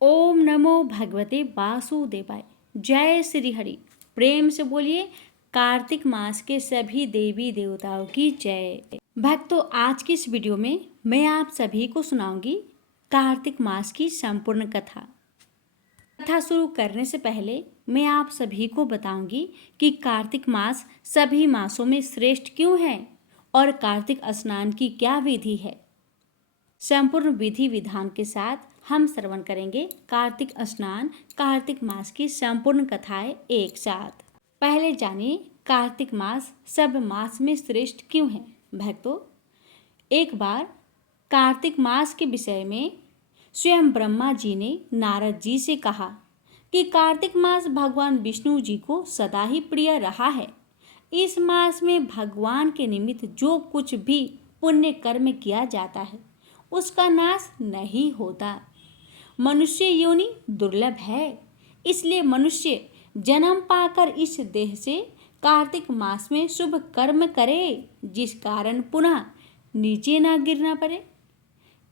ओम नमो भगवते वासुदेवाय। जय श्री हरि। प्रेम से बोलिए कार्तिक मास के सभी देवी देवताओं की जय। भक्तों, आज की इस वीडियो में मैं आप सभी को सुनाऊंगी कार्तिक मास की संपूर्ण कथा। कथा शुरू करने से पहले मैं आप सभी को बताऊंगी कि कार्तिक मास सभी मासों में श्रेष्ठ क्यों है और कार्तिक स्नान की क्या विधि है। संपूर्ण विधि विधान के साथ हम श्रवण करेंगे कार्तिक स्नान कार्तिक मास की संपूर्ण कथाएं एक साथ। पहले जानिए कार्तिक मास सब मास में श्रेष्ठ क्यों है। भक्तों, एक बार कार्तिक मास के विषय में स्वयं ब्रह्मा जी ने नारद जी से कहा कि कार्तिक मास भगवान विष्णु जी को सदा ही प्रिय रहा है। इस मास में भगवान के निमित्त जो कुछ भी पुण्य कर्म किया जाता है उसका नाश नहीं होता। मनुष्य योनि दुर्लभ है, इसलिए मनुष्य जन्म पाकर इस देह से कार्तिक मास में शुभ कर्म करे, जिस कारण पुनः नीचे ना गिरना पड़े।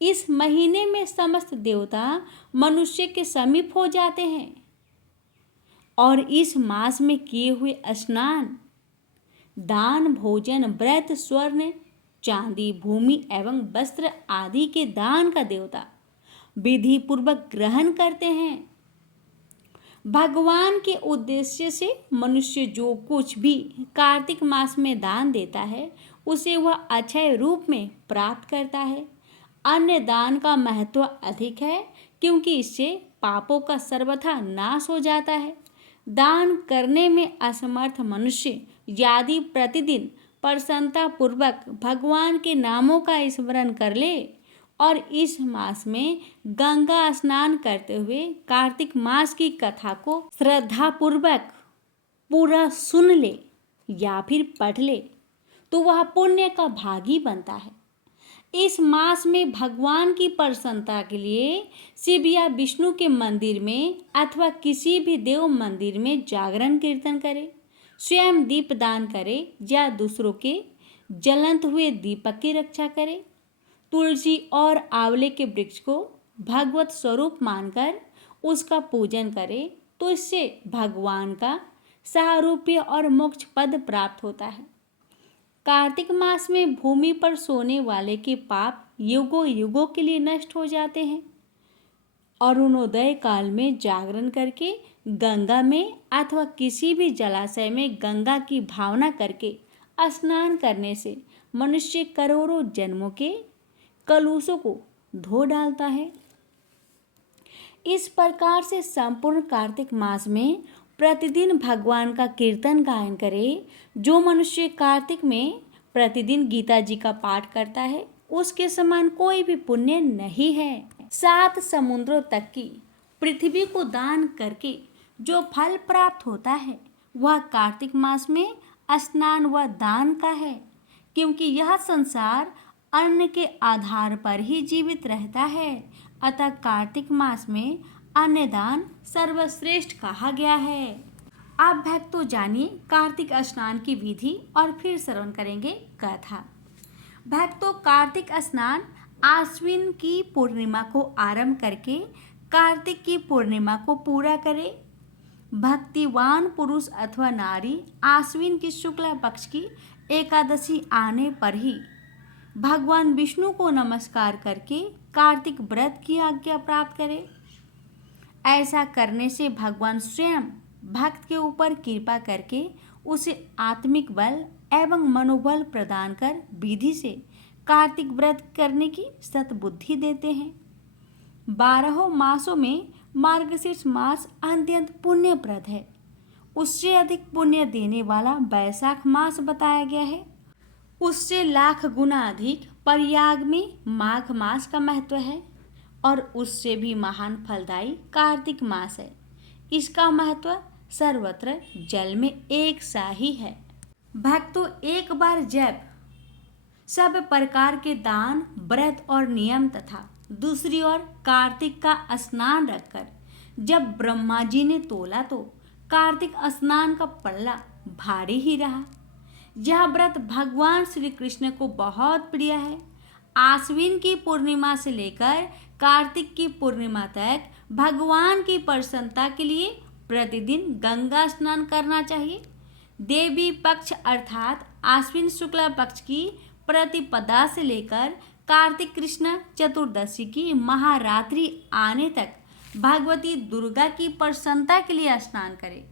इस महीने में समस्त देवता मनुष्य के समीप हो जाते हैं और इस मास में किए हुए स्नान, दान, भोजन, व्रत, स्वर्ण, चांदी, भूमि एवं वस्त्र आदि के दान का देवता विधि पूर्वक ग्रहण करते हैं। भगवान के उद्देश्य से मनुष्य जो कुछ भी कार्तिक मास में दान देता है उसे वह अक्षय रूप में प्राप्त करता है। अन्य दान का महत्व अधिक है क्योंकि इससे पापों का सर्वथा नाश हो जाता है। दान करने में असमर्थ मनुष्य यदि प्रतिदिन प्रसन्नता पूर्वक भगवान के नामों का स्मरण कर ले और इस मास में गंगा स्नान करते हुए कार्तिक मास की कथा को श्रद्धा पूर्वक पूरा सुन ले या फिर पढ़ ले तो वह पुण्य का भागी बनता है। इस मास में भगवान की प्रसन्नता के लिए शिव या विष्णु के मंदिर में अथवा किसी भी देव मंदिर में जागरण कीर्तन करे, स्वयं दीप दान करे या दूसरों के जलंत हुए दीपक की रक्षा करे। तुलसी और आंवले के वृक्ष को भगवत स्वरूप मानकर उसका पूजन करे तो इससे भगवान का सारूप्य और मोक्ष पद प्राप्त होता है। कार्तिक मास में भूमि पर सोने वाले के पाप युगों युगों के लिए नष्ट हो जाते हैं। अरुणोदय काल में जागरण करके गंगा में अथवा किसी भी जलाशय में गंगा की भावना करके स्नान करने से मनुष्य करोड़ों जन्मों के कलुषों को धो डालता है। इस प्रकार से संपूर्ण कार्तिक मास में प्रतिदिन भगवान का कीर्तन गायन करे। जो मनुष्य कार्तिक में प्रतिदिन गीता जी का पाठ करता है उसके समान कोई भी पुण्य नहीं है। 7 समुद्रों तक की पृथ्वी को दान करके जो फल प्राप्त होता है वह कार्तिक मास में स्नान व दान का है, क्योंकि यह संसार अन्न के आधार पर ही जीवित रहता है। अतः कार्तिक मास में अन्न दान सर्वश्रेष्ठ कहा गया है। अब भक्तों जानिए कार्तिक स्नान की विधि और फिर श्रवण करेंगे कथा। भक्तों, कार्तिक स्नान आश्विन की पूर्णिमा को आरंभ करके कार्तिक की पूर्णिमा को पूरा करे। भक्तिवान पुरुष अथवा नारी आश्विन की शुक्ला पक्ष की एकादशी आने पर ही भगवान विष्णु को नमस्कार करके कार्तिक व्रत की आज्ञा प्राप्त करे। ऐसा करने से भगवान स्वयं भक्त के ऊपर कृपा करके उसे आत्मिक बल एवं मनोबल प्रदान कर विधि से कार्तिक व्रत करने की सद्बुद्धि देते हैं। 12 मासों में मार्गशीर्ष मास अत्यंत पुण्यप्रद है। उससे अधिक पुण्य देने वाला वैशाख मास बताया गया है। उससे लाख गुना अधिक प्रयाग में माघ मास का महत्व है और उससे भी महान फलदायी कार्तिक मास है। इसका महत्व सर्वत्र जल में एक सा ही है। भक्तों, एक बार जब सब प्रकार के दान, व्रत और नियम तथा दूसरी ओर कार्तिक का स्नान रखकर जब ब्रह्मा जी ने तोला तो कार्तिक स्नान का पल्ला भारी ही रहा। यह व्रत भगवान श्री कृष्ण को बहुत प्रिय है। आश्विन की पूर्णिमा से लेकर कार्तिक की पूर्णिमा तक भगवान की प्रसन्नता के लिए प्रतिदिन गंगा स्नान करना चाहिए। देवी पक्ष अर्थात आश्विन शुक्ला पक्ष की प्रतिपदा से लेकर कार्तिक कृष्ण चतुर्दशी की महारात्रि आने तक भगवती दुर्गा की प्रसन्नता के लिए स्नान करें।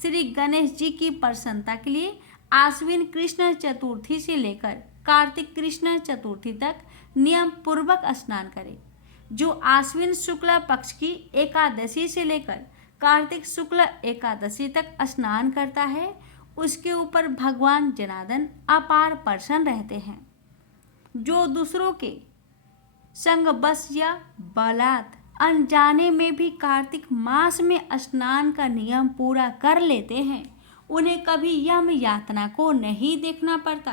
श्री गणेश जी की प्रसन्नता के लिए आश्विन कृष्ण चतुर्थी से लेकर कार्तिक कृष्ण चतुर्थी तक नियम पूर्वक स्नान करें। जो आश्विन शुक्ला पक्ष की एकादशी से लेकर कार्तिक शुक्ल एकादशी तक स्नान करता है, उसके ऊपर भगवान जनार्दन अपार प्रसन्न रहते हैं। जो दूसरों के संग बस या बलात् अनजाने में भी कार्तिक मास में स्नान का नियम पूरा कर लेते हैं, उन्हें कभी यम यातना को नहीं देखना पड़ता।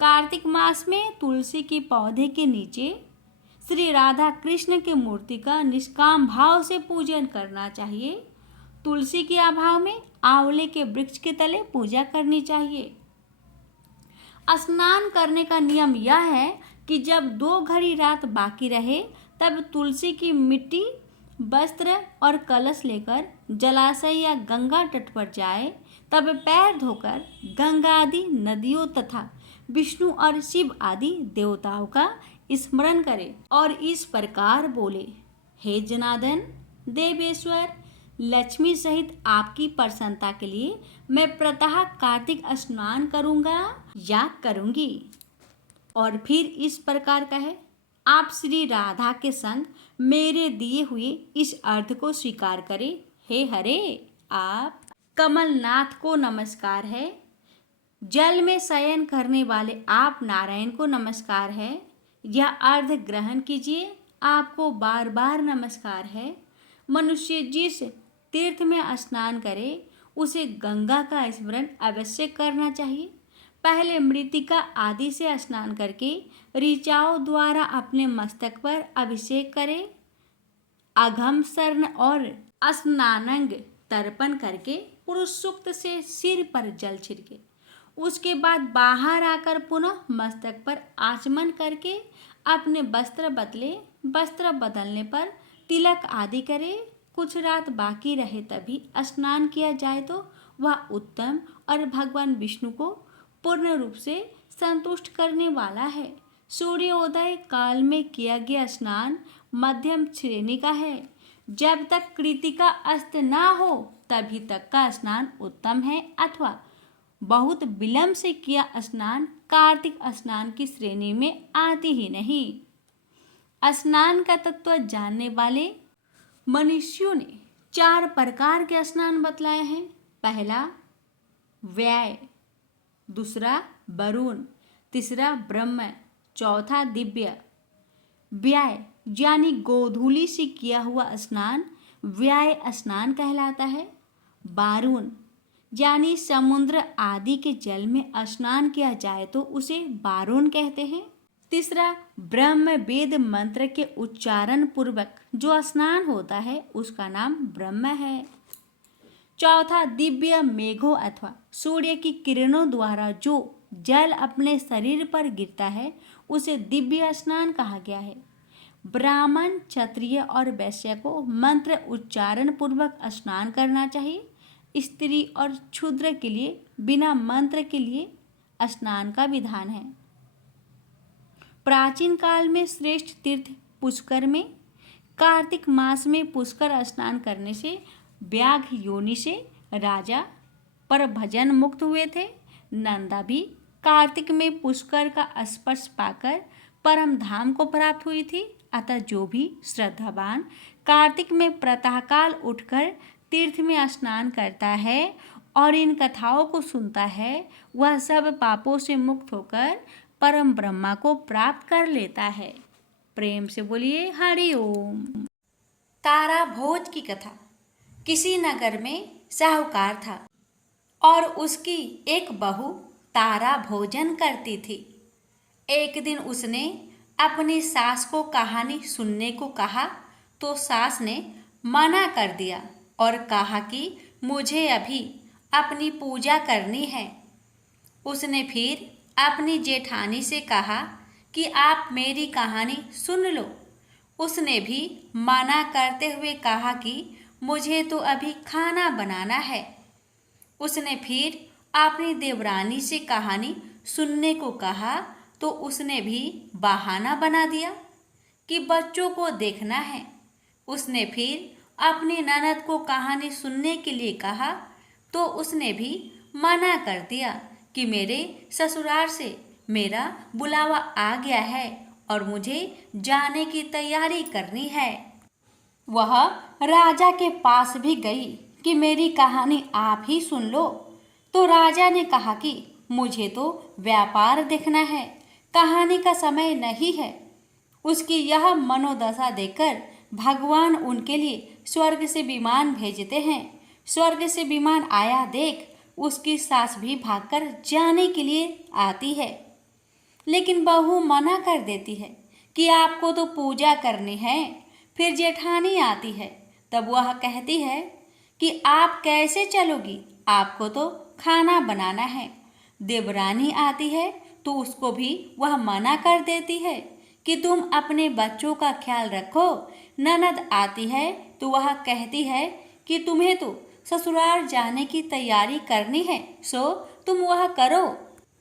कार्तिक मास में तुलसी के पौधे के नीचे श्री राधा कृष्ण की मूर्ति का निष्काम भाव से पूजन करना चाहिए। तुलसी के अभाव में आंवले के वृक्ष के तले पूजा करनी चाहिए। स्नान करने का नियम यह है कि जब 2 घड़ी रात बाकी रहे तब तुलसी की मिट्टी, वस्त्र और कलश लेकर जलाशय या गंगा तट पर जाए, तब पैर धोकर गंगा आदि नदियों तथा विष्णु और शिव आदि देवताओं का स्मरण करे और इस प्रकार बोले, हे जनार्दन देवेश्वर, लक्ष्मी सहित आपकी प्रसन्नता के लिए मैं प्रातः कार्तिक स्नान करूंगा या करूंगी। और फिर इस प्रकार कहे, आप श्री राधा के संग मेरे दिए हुए इस अर्थ को स्वीकार करें। हे हरे, आप कमलनाथ को नमस्कार है। जल में शयन करने वाले आप नारायण को नमस्कार है। यह अर्घ ग्रहण कीजिए, आपको बार बार नमस्कार है। मनुष्य जिस तीर्थ में स्नान करे उसे गंगा का स्मरण अवश्य करना चाहिए। पहले मृतिका आदि से स्नान करके ऋचाओं द्वारा अपने मस्तक पर अभिषेक करे। अघम शरण और स्नानंग तर्पण करके पुरुष सूक्त से सिर पर जल छिड़के। उसके बाद बाहर आकर पुनः मस्तक पर आचमन करके अपने वस्त्र बदले। वस्त्र बदलने पर तिलक आदि करे। कुछ रात बाकी रहे तभी स्नान किया जाए तो वह उत्तम और भगवान विष्णु को पूर्ण रूप से संतुष्ट करने वाला है। सूर्योदय काल में किया गया स्नान मध्यम श्रेणी का है। जब तक कृतिका अस्त ना हो तभी तक का स्नान उत्तम है, अथवा बहुत विलंब से किया स्नान कार्तिक स्नान की श्रेणी में आती ही नहीं। स्नान का तत्व जानने वाले मनुष्यों ने 4 प्रकार के स्नान बतलाए हैं। पहला व्यय, दूसरा वरुण, तीसरा ब्रह्म, चौथा दिव्य। व्यय यानी गोधूली से किया हुआ स्नान व्यय स्नान कहलाता है। वारुण यानी समुद्र आदि के जल में स्नान किया जाए तो उसे वारुण कहते हैं। तीसरा ब्रह्म वेद मंत्र के उच्चारण पूर्वक जो स्नान होता है उसका नाम ब्रह्म है। चौथा दिव्य मेघों अथवा सूर्य की किरणों द्वारा जो जल अपने शरीर पर गिरता है उसे दिव्य स्नान कहा गया है। ब्राह्मण, क्षत्रिय और वैश्य को मंत्र उच्चारण पूर्वक स्नान करना चाहिए। स्त्री और क्षुद्र के लिए बिना मंत्र के लिए स्नान का विधान है। प्राचीन काल में श्रेष्ठ तीर्थ पुष्कर में कार्तिक मास में पुष्कर स्नान करने से व्याघ योनि से राजा पर भजन मुक्त हुए थे। नंदा भी कार्तिक में पुष्कर का स्पर्श पाकर परम धाम को प्राप्त हुई थी। अतः जो भी श्रद्धावान कार्तिक में प्रातःकाल उठकर तीर्थ में स्नान करता है और इन कथाओं को सुनता है वह सब पापों से मुक्त होकर परम ब्रह्मा को प्राप्त कर लेता है। प्रेम से बोलिए हरि ओम। तारा भोज की कथा। किसी नगर में साहूकार था और उसकी एक बहू तारा भोजन करती थी। एक दिन उसने अपनी सास को कहानी सुनने को कहा तो सास ने मना कर दिया और कहा कि मुझे अभी अपनी पूजा करनी है। उसने फिर अपनी जेठानी से कहा कि आप मेरी कहानी सुन लो। उसने भी मना करते हुए कहा कि मुझे तो अभी खाना बनाना है। उसने फिर अपनी देवरानी से कहानी सुनने को कहा तो उसने भी बहाना बना दिया कि बच्चों को देखना है। उसने फिर अपनी ननद को कहानी सुनने के लिए कहा तो उसने भी मना कर दिया कि मेरे ससुराल से मेरा बुलावा आ गया है और मुझे जाने की तैयारी करनी है। वह राजा के पास भी गई कि मेरी कहानी आप ही सुन लो। तो राजा ने कहा कि मुझे तो व्यापार देखना है, कहानी का समय नहीं है। उसकी यह मनोदशा देखकर भगवान उनके लिए स्वर्ग से विमान भेजते हैं। स्वर्ग से विमान आया देख उसकी सास भी भागकर जाने के लिए आती है, लेकिन बहू मना कर देती है कि आपको तो पूजा करनी है। फिर जेठानी आती है, तब वह कहती है कि आप कैसे चलोगी, आपको तो खाना बनाना है। देवरानी आती है तो उसको भी वह मना कर देती है कि तुम अपने बच्चों का ख्याल रखो। ननद आती है तो वह कहती है कि तुम्हें तो ससुराल जाने की तैयारी करनी है, सो तुम वह करो।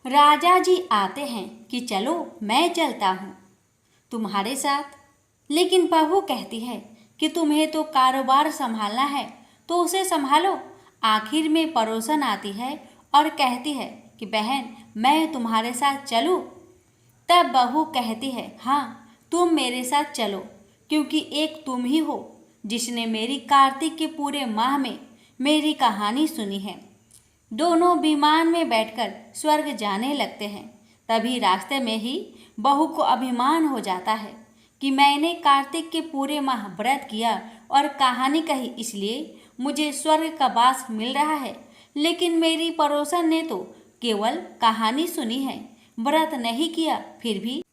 राजा जी आते हैं कि चलो मैं चलता हूँ तुम्हारे साथ, लेकिन बहू कहती है कि तुम्हें तो कारोबार संभालना है तो उसे संभालो। आखिर में पड़ोसन आती है और कहती है कि बहन मैं तुम्हारे साथ चलूँ। तब बहू कहती है हाँ तुम मेरे साथ चलो, क्योंकि एक तुम ही हो जिसने मेरी कार्तिक के पूरे माह में मेरी कहानी सुनी है। दोनों विमान में बैठकर स्वर्ग जाने लगते हैं। तभी रास्ते में ही बहू को अभिमान हो जाता है कि मैंने कार्तिक के पूरे माह व्रत किया और कहानी कही, इसलिए मुझे स्वर्ग का वास मिल रहा है। लेकिन मेरी पड़ोसन ने तो केवल कहानी सुनी है, व्रत नहीं किया, फिर भी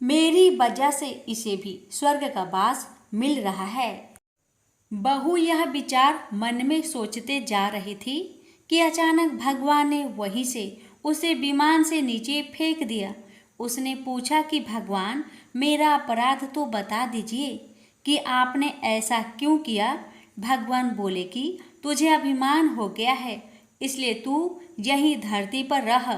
मेरी वजह से इसे भी स्वर्ग का वास मिल रहा है। बहू यह विचार मन में सोचते जा रही थी कि अचानक भगवान ने वहीं से उसे विमान से नीचे फेंक दिया। उसने पूछा कि भगवान मेरा अपराध तो बता दीजिए कि आपने ऐसा क्यों किया। भगवान बोले कि तुझे अभिमान हो गया है, इसलिए तू यहीं धरती पर रह।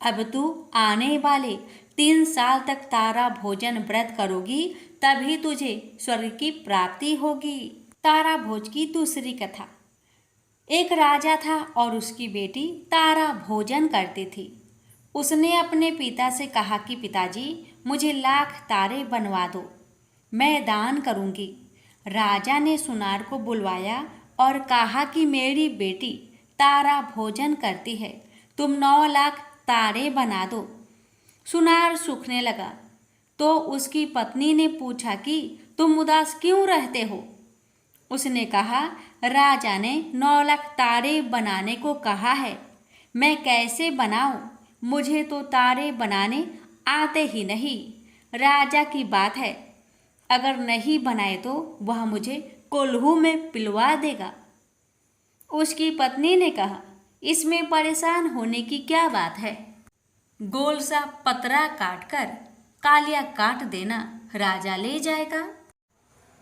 अब तू आने वाले 3 साल तक तारा भोजन व्रत करोगी, तभी तुझे स्वर्ग की प्राप्ति होगी। तारा भोज की दूसरी कथा। एक राजा था और उसकी बेटी तारा भोजन करती थी। उसने अपने पिता से कहा कि पिताजी मुझे 1,00,000 तारे बनवा दो, मैं दान करूंगी। राजा ने सुनार को बुलवाया और कहा कि मेरी बेटी तारा भोजन करती है, तुम 9,00,000 तारे बना दो। सुनार सूखने लगा तो उसकी पत्नी ने पूछा कि तुम उदास क्यों रहते हो। उसने कहा राजा ने 9,00,000 तारे बनाने को कहा है, मैं कैसे बनाऊं, मुझे तो तारे बनाने आते ही नहीं। राजा की बात है, अगर नहीं बनाए तो वह मुझे कोल्हू में पिलवा देगा। उसकी पत्नी ने कहा इसमें परेशान होने की क्या बात है, गोल सा पतरा काटकर कालिया काट देना, राजा ले जाएगा।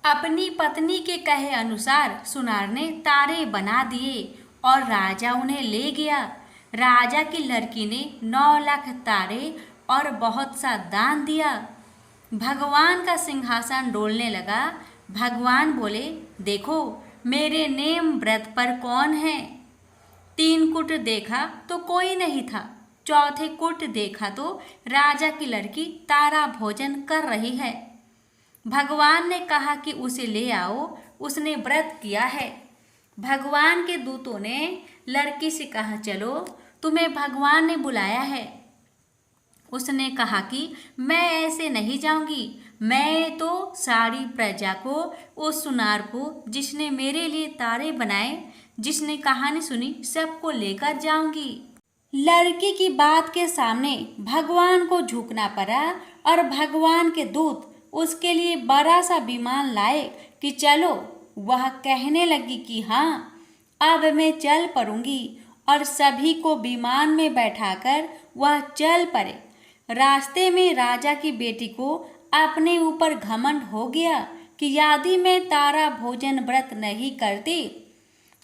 अपनी पत्नी के कहे अनुसार सुनार ने तारे बना दिए और राजा उन्हें ले गया। राजा की लड़की ने 9,00,000 तारे और बहुत सा दान दिया। भगवान का सिंहासन डोलने लगा। भगवान बोले देखो मेरे नेम व्रत पर कौन है। 3 कुट देखा तो कोई नहीं था, चौथे कुट देखा तो राजा की लड़की तारा भोजन कर रही है। भगवान ने कहा कि उसे ले आओ, उसने व्रत किया है। भगवान के दूतों ने लड़की से कहा चलो तुम्हें भगवान ने बुलाया है। उसने कहा कि मैं ऐसे नहीं जाऊंगी, मैं तो सारी प्रजा को, उस सुनार को जिसने मेरे लिए तारे बनाए, जिसने कहानी सुनी, सबको लेकर जाऊंगी। लड़की की बात के सामने भगवान को झुकना पड़ा और भगवान के दूत उसके लिए बड़ा सा विमान लाए कि चलो। वह कहने लगी कि हाँ अब मैं चल पड़ूंगी और सभी को विमान में बैठाकर वह चल पड़े। रास्ते में राजा की बेटी को अपने ऊपर घमंड हो गया। कि यदि मैं तारा भोजन व्रत नहीं करती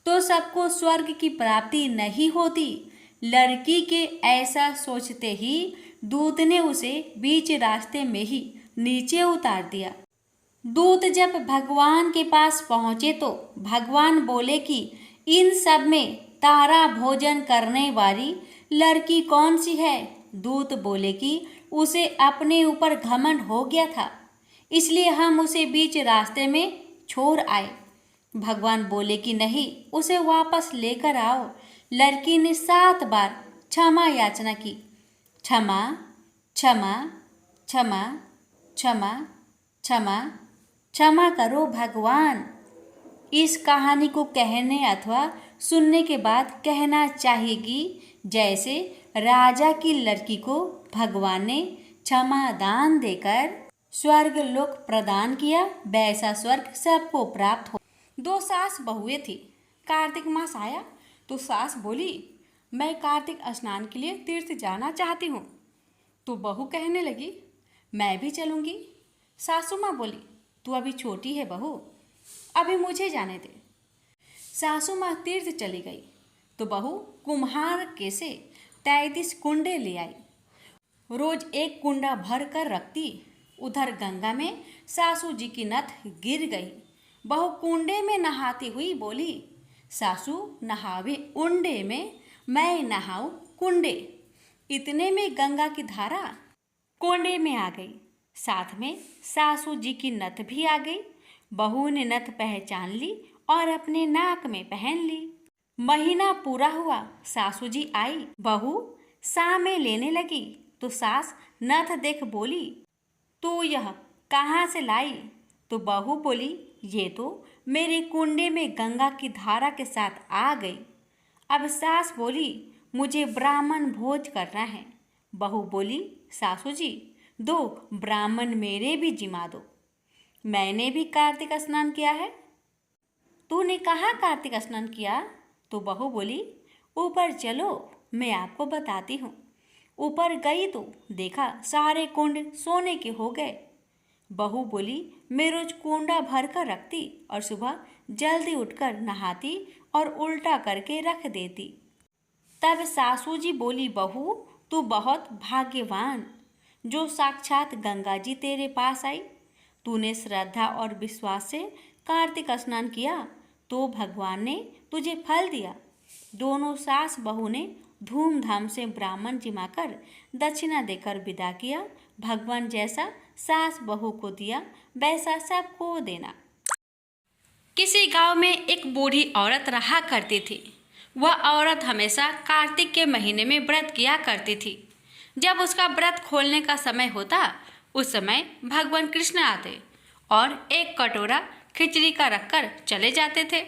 तो सबको स्वर्ग की प्राप्ति नहीं होती। लड़की के ऐसा सोचते ही दूत ने उसे बीच रास्ते में ही नीचे उतार दिया। दूत जब भगवान के पास पहुंचे तो भगवान बोले कि इन सब में तारा भोजन करने वाली लड़की कौन सी है। दूत बोले कि उसे अपने ऊपर घमंड हो गया था, इसलिए हम उसे बीच रास्ते में छोड़ आए। भगवान बोले कि नहीं, उसे वापस लेकर आओ। लड़की ने 7 बार क्षमा याचना की, क्षमा क्षमा क्षमा क्षमा क्षमा क्षमा करो भगवान। इस कहानी को कहने अथवा सुनने के बाद कहना चाहिए कि जैसे राजा की लड़की को भगवान ने क्षमा दान देकर स्वर्ग लोक प्रदान किया, वैसा स्वर्ग सबको प्राप्त हो। 2 सास बहुएं थी। कार्तिक मास आया तो सास बोली, मैं कार्तिक स्नान के लिए तीर्थ जाना चाहती हूँ। तो बहू कहने लगी, मैं भी चलूँगी। सासू माँ बोली, तू अभी छोटी है बहू, अभी मुझे जाने दे। सासू माँ तीर्थ चली गई तो बहू कुम्हार के से 33 कुंडे ले आई। रोज एक कुंडा भर कर रखती। उधर गंगा में सासू जी की नथ गिर गई। बहू कुंडे में नहाती हुई बोली, सासू नहावे उंडे में, मैं नहाऊं कुंडे। इतने में गंगा की धारा कुंडे में आ गई, साथ में सासू जी की नथ भी आ गई। बहू ने नथ पहचान ली और अपने नाक में पहन ली। महीना पूरा हुआ, सासू जी आई। बहू सामे लेने लगी तो सास नथ देख बोली, तू यह कहाँ से लाई। तो बहू बोली, ये तो मेरे कुंडे में गंगा की धारा के साथ आ गई। अब सास बोली, मुझे ब्राह्मण भोज करना है। बहू बोली, सासू जी दो ब्राह्मण मेरे भी जिमा दो, मैंने भी कार्तिक स्नान किया है। तूने कहाँ कार्तिक स्नान किया। तो बहू बोली, ऊपर चलो, मैं आपको बताती हूँ। ऊपर गई तो देखा सारे कुंड सोने के हो गए। बहू बोली, मैं रोज कुंडा भर कर रखती और सुबह जल्दी उठकर नहाती और उल्टा करके रख देती। तब सासू जी बोली, बहू तू बहुत भाग्यवान, जो साक्षात गंगा जी तेरे पास आई। तूने श्रद्धा और विश्वास से कार्तिक स्नान किया तो भगवान ने तुझे फल दिया। दोनों सास बहू ने धूमधाम से ब्राह्मण जिमाकर दक्षिणा देकर विदा किया। भगवान जैसा सास बहू को दिया वैसा सबको देना। किसी गांव में एक बूढ़ी औरत रहा करती थी। वह औरत हमेशा कार्तिक के महीने में व्रत किया करती थी। जब उसका व्रत खोलने का समय होता, उस समय भगवान कृष्ण आते और एक कटोरा खिचड़ी का रखकर चले जाते थे।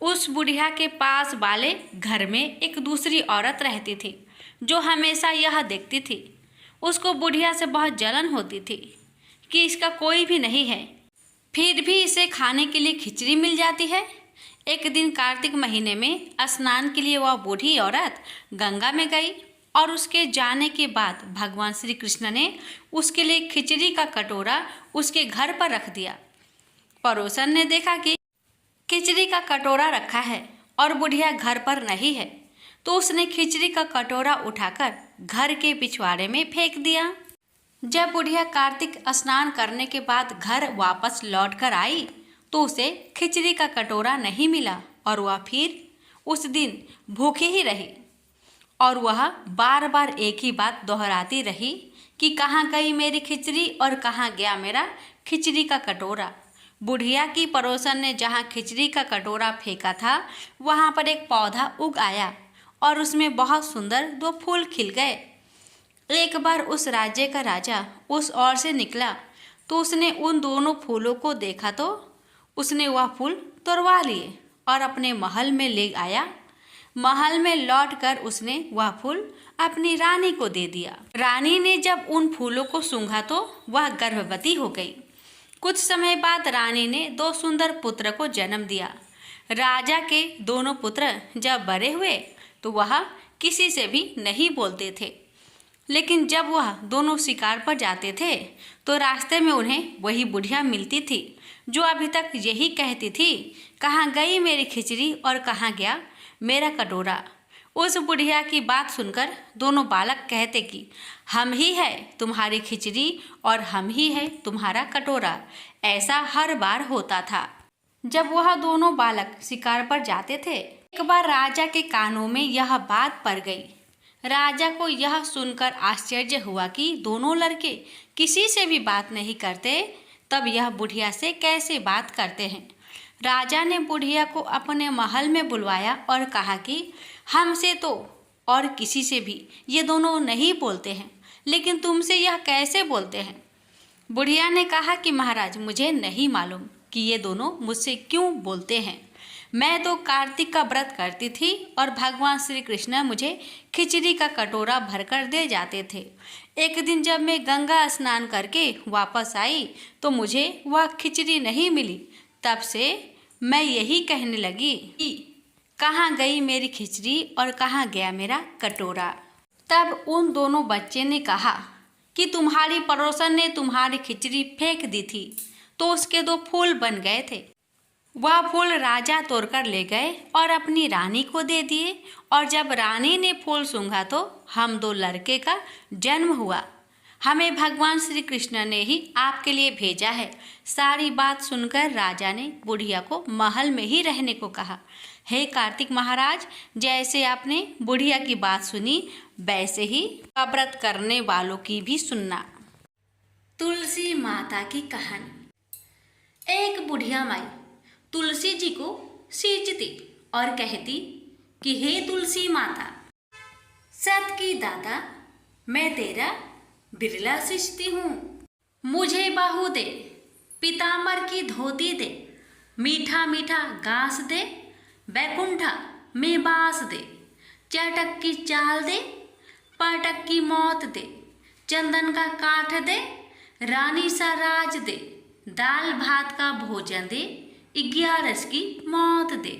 उस बुढ़िया के पास वाले घर में एक दूसरी औरत रहती थी जो हमेशा यह देखती थी। उसको बुढ़िया से बहुत जलन होती थी कि इसका कोई भी नहीं है, फिर भी इसे खाने के लिए खिचड़ी मिल जाती है। एक दिन कार्तिक महीने में स्नान के लिए वह बूढ़ी औरत गंगा में गई और उसके जाने के बाद भगवान श्री कृष्ण ने उसके लिए खिचड़ी का कटोरा उसके घर पर रख दिया। पड़ोसन ने देखा कि खिचड़ी का कटोरा रखा है और बुढ़िया घर पर नहीं है, तो उसने खिचड़ी का कटोरा उठाकर घर के पिछवाड़े में फेंक दिया। जब बुढ़िया कार्तिक स्नान करने के बाद घर वापस लौटकर आई तो उसे खिचड़ी का कटोरा नहीं मिला और वह फिर उस दिन भूखी ही रही और वह बार बार एक ही बात दोहराती रही कि कहाँ गई मेरी खिचड़ी और कहाँ गया मेरा खिचड़ी का कटोरा। बुढ़िया की पड़ोसन ने जहाँ खिचड़ी का कटोरा फेंका था वहाँ पर एक पौधा उग आया और उसमें बहुत सुंदर 2 फूल खिल गए। एक बार उस राज्य का राजा उस ओर से निकला तो उसने उन दोनों फूलों को देखा तो उसने वह फूल तोड़वा लिए और अपने महल में ले आया। महल में लौटकर उसने वह फूल अपनी रानी को दे दिया। रानी ने जब उन फूलों को सूंघा तो वह गर्भवती हो गई। कुछ समय बाद रानी ने 2 सुंदर पुत्र को जन्म दिया। राजा के दोनों पुत्र जब बड़े हुए तो वह किसी से भी नहीं बोलते थे, लेकिन जब वह दोनों शिकार पर जाते थे तो रास्ते में उन्हें वही बुढ़िया मिलती थी जो अभी तक यही कहती थी, कहाँ गई मेरी खिचड़ी और कहाँ गया मेरा कटोरा। उस बुढ़िया की बात सुनकर दोनों बालक कहते कि हम ही है तुम्हारी खिचड़ी और हम ही है तुम्हारा कटोरा। ऐसा हर बार होता था जब वह दोनों बालक शिकार पर जाते थे। एक बार राजा के कानों में यह बात पड़ गई। राजा को यह सुनकर आश्चर्य हुआ कि दोनों लड़के किसी से भी बात नहीं करते, तब यह बुढ़िया से कैसे बात करते हैं। राजा ने बुढ़िया को अपने महल में बुलवाया और कहा कि हमसे तो और किसी से भी ये दोनों नहीं बोलते हैं, लेकिन तुमसे यह कैसे बोलते हैं। बुढ़िया ने कहा कि महाराज, मुझे नहीं मालूम कि ये दोनों मुझसे क्यों बोलते हैं। मैं तो कार्तिक का व्रत करती थी और भगवान श्री कृष्ण मुझे खिचड़ी का कटोरा भरकर दे जाते थे। एक दिन जब मैं गंगा स्नान करके वापस आई तो मुझे वह खिचड़ी नहीं मिली। तब से मैं यही कहने लगी कि कहाँ गई मेरी खिचड़ी और कहाँ गया मेरा कटोरा। तब उन दोनों बच्चे ने कहा कि तुम्हारी पड़ोसन ने तुम्हारी खिचड़ी फेंक दी थी तो उसके 2 फूल बन गए थे। वह फूल राजा तोड़कर ले गए और अपनी रानी को दे दिए, और जब रानी ने फूल सूंघा तो हम 2 लड़के का जन्म हुआ। हमें भगवान श्री कृष्ण ने ही आपके लिए भेजा है। सारी बात सुनकर राजा ने बुढ़िया को महल में ही रहने को कहा। हे कार्तिक महाराज, जैसे आपने बुढ़िया की बात सुनी वैसे ही व्रत करने वालों की भी सुनना। तुलसी माता की कहानी। एक बुढ़िया माई तुलसी जी को सींचती और कहती कि हे तुलसी माता, सत की दाता, मैं तेरा बिरला सींचती हूँ। मुझे बाहु दे, पीताम्बर की धोती दे, मीठा मीठा घास दे, बैकुंठा में बास दे, चटक की चाल दे, पाटक की मौत दे, चंदन का काठ दे, रानी सा राज दे, दाल भात का भोजन दे, 11 की मौत दे,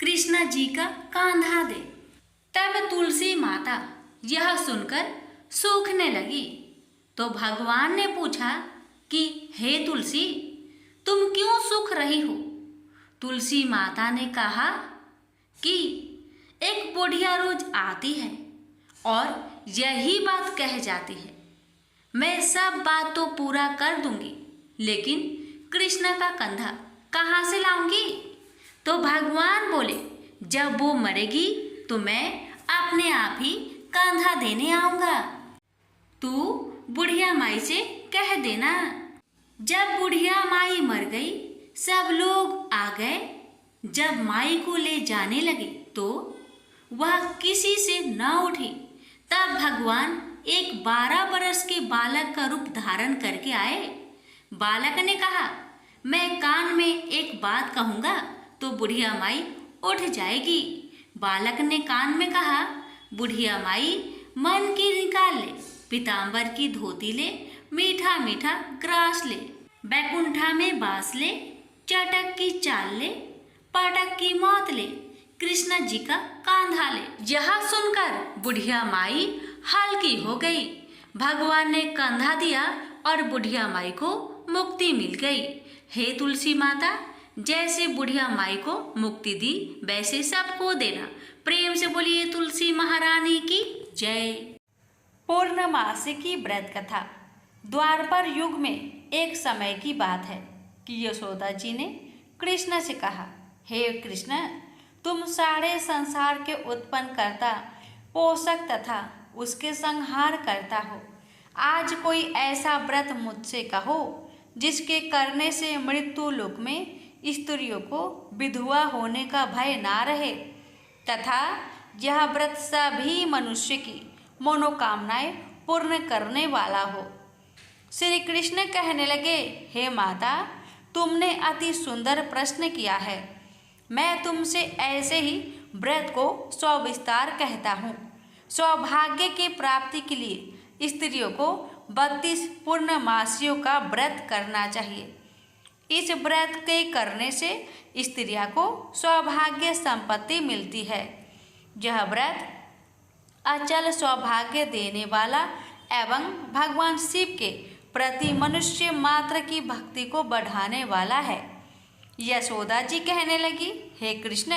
कृष्णा जी का कांधा दे। तब तुलसी माता यह सुनकर सूखने लगी तो भगवान ने पूछा कि हे तुलसी, तुम क्यों सूख रही हो। तुलसी माता ने कहा कि एक बुढ़िया रोज आती है और यही बात कह जाती है, मैं सब बात तो पूरा कर दूंगी, लेकिन कृष्ण का कंधा कहाँ से लाऊंगी। तो भगवान बोले, जब वो मरेगी तो मैं अपने आप ही कंधा देने आऊँगा। तू बुढ़िया माई से कह देना। जब बुढ़िया माई मर गई सब लोग आ गए। जब माई को ले जाने लगे तो वह किसी से न उठी। तब भगवान एक 12 बरस के बालक का रूप धारण करके आए। बालक ने कहा, मैं कान में एक बात कहूँगा तो बुढ़िया माई उठ जाएगी। बालक ने कान में कहा, बुढ़िया माई मन की निकाल ले, पीताम्बर की धोती ले, मीठा मीठा ग्रास ले, बैकुंठा में बास ले, चटक की चाल ले, पाटक की मौत ले, कृष्ण जी का कांधा ले। यह सुनकर बुढ़िया माई हल्की हो गई। भगवान ने कंधा दिया और बुढ़िया माई को मुक्ति मिल गई। हे तुलसी माता, जैसे बुढ़िया माई को मुक्ति दी वैसे सबको देना। प्रेम से बोलिए तुलसी महारानी की जय। पूर्णमासी की व्रत कथा। द्वापर युग में एक समय की बात है कि यशोदा जी ने कृष्ण से कहा, हे कृष्ण, तुम सारे संसार के उत्पन्न करता, पोषक तथा उसके संहार करता हो। आज कोई ऐसा व्रत मुझसे कहो जिसके करने से मृत्यु लोक में स्त्रियों को विधवा होने का भय ना रहे तथा यह व्रत सभी मनुष्य की मनोकामनाएं पूर्ण करने वाला हो। श्री कृष्ण कहने लगे, हे माता, तुमने अति सुंदर प्रश्न किया है। मैं तुमसे ऐसे ही व्रत को सविस्तार कहता हूँ। सौभाग्य की प्राप्ति के लिए स्त्रियों को 32 पूर्णमासियों का व्रत करना चाहिए। इस व्रत के करने से स्त्रियों को सौभाग्य संपत्ति मिलती है। यह व्रत अचल सौभाग्य देने वाला एवं भगवान शिव के प्रति मनुष्य मात्र की भक्ति को बढ़ाने वाला है। यशोदा जी कहने लगी, हे कृष्ण,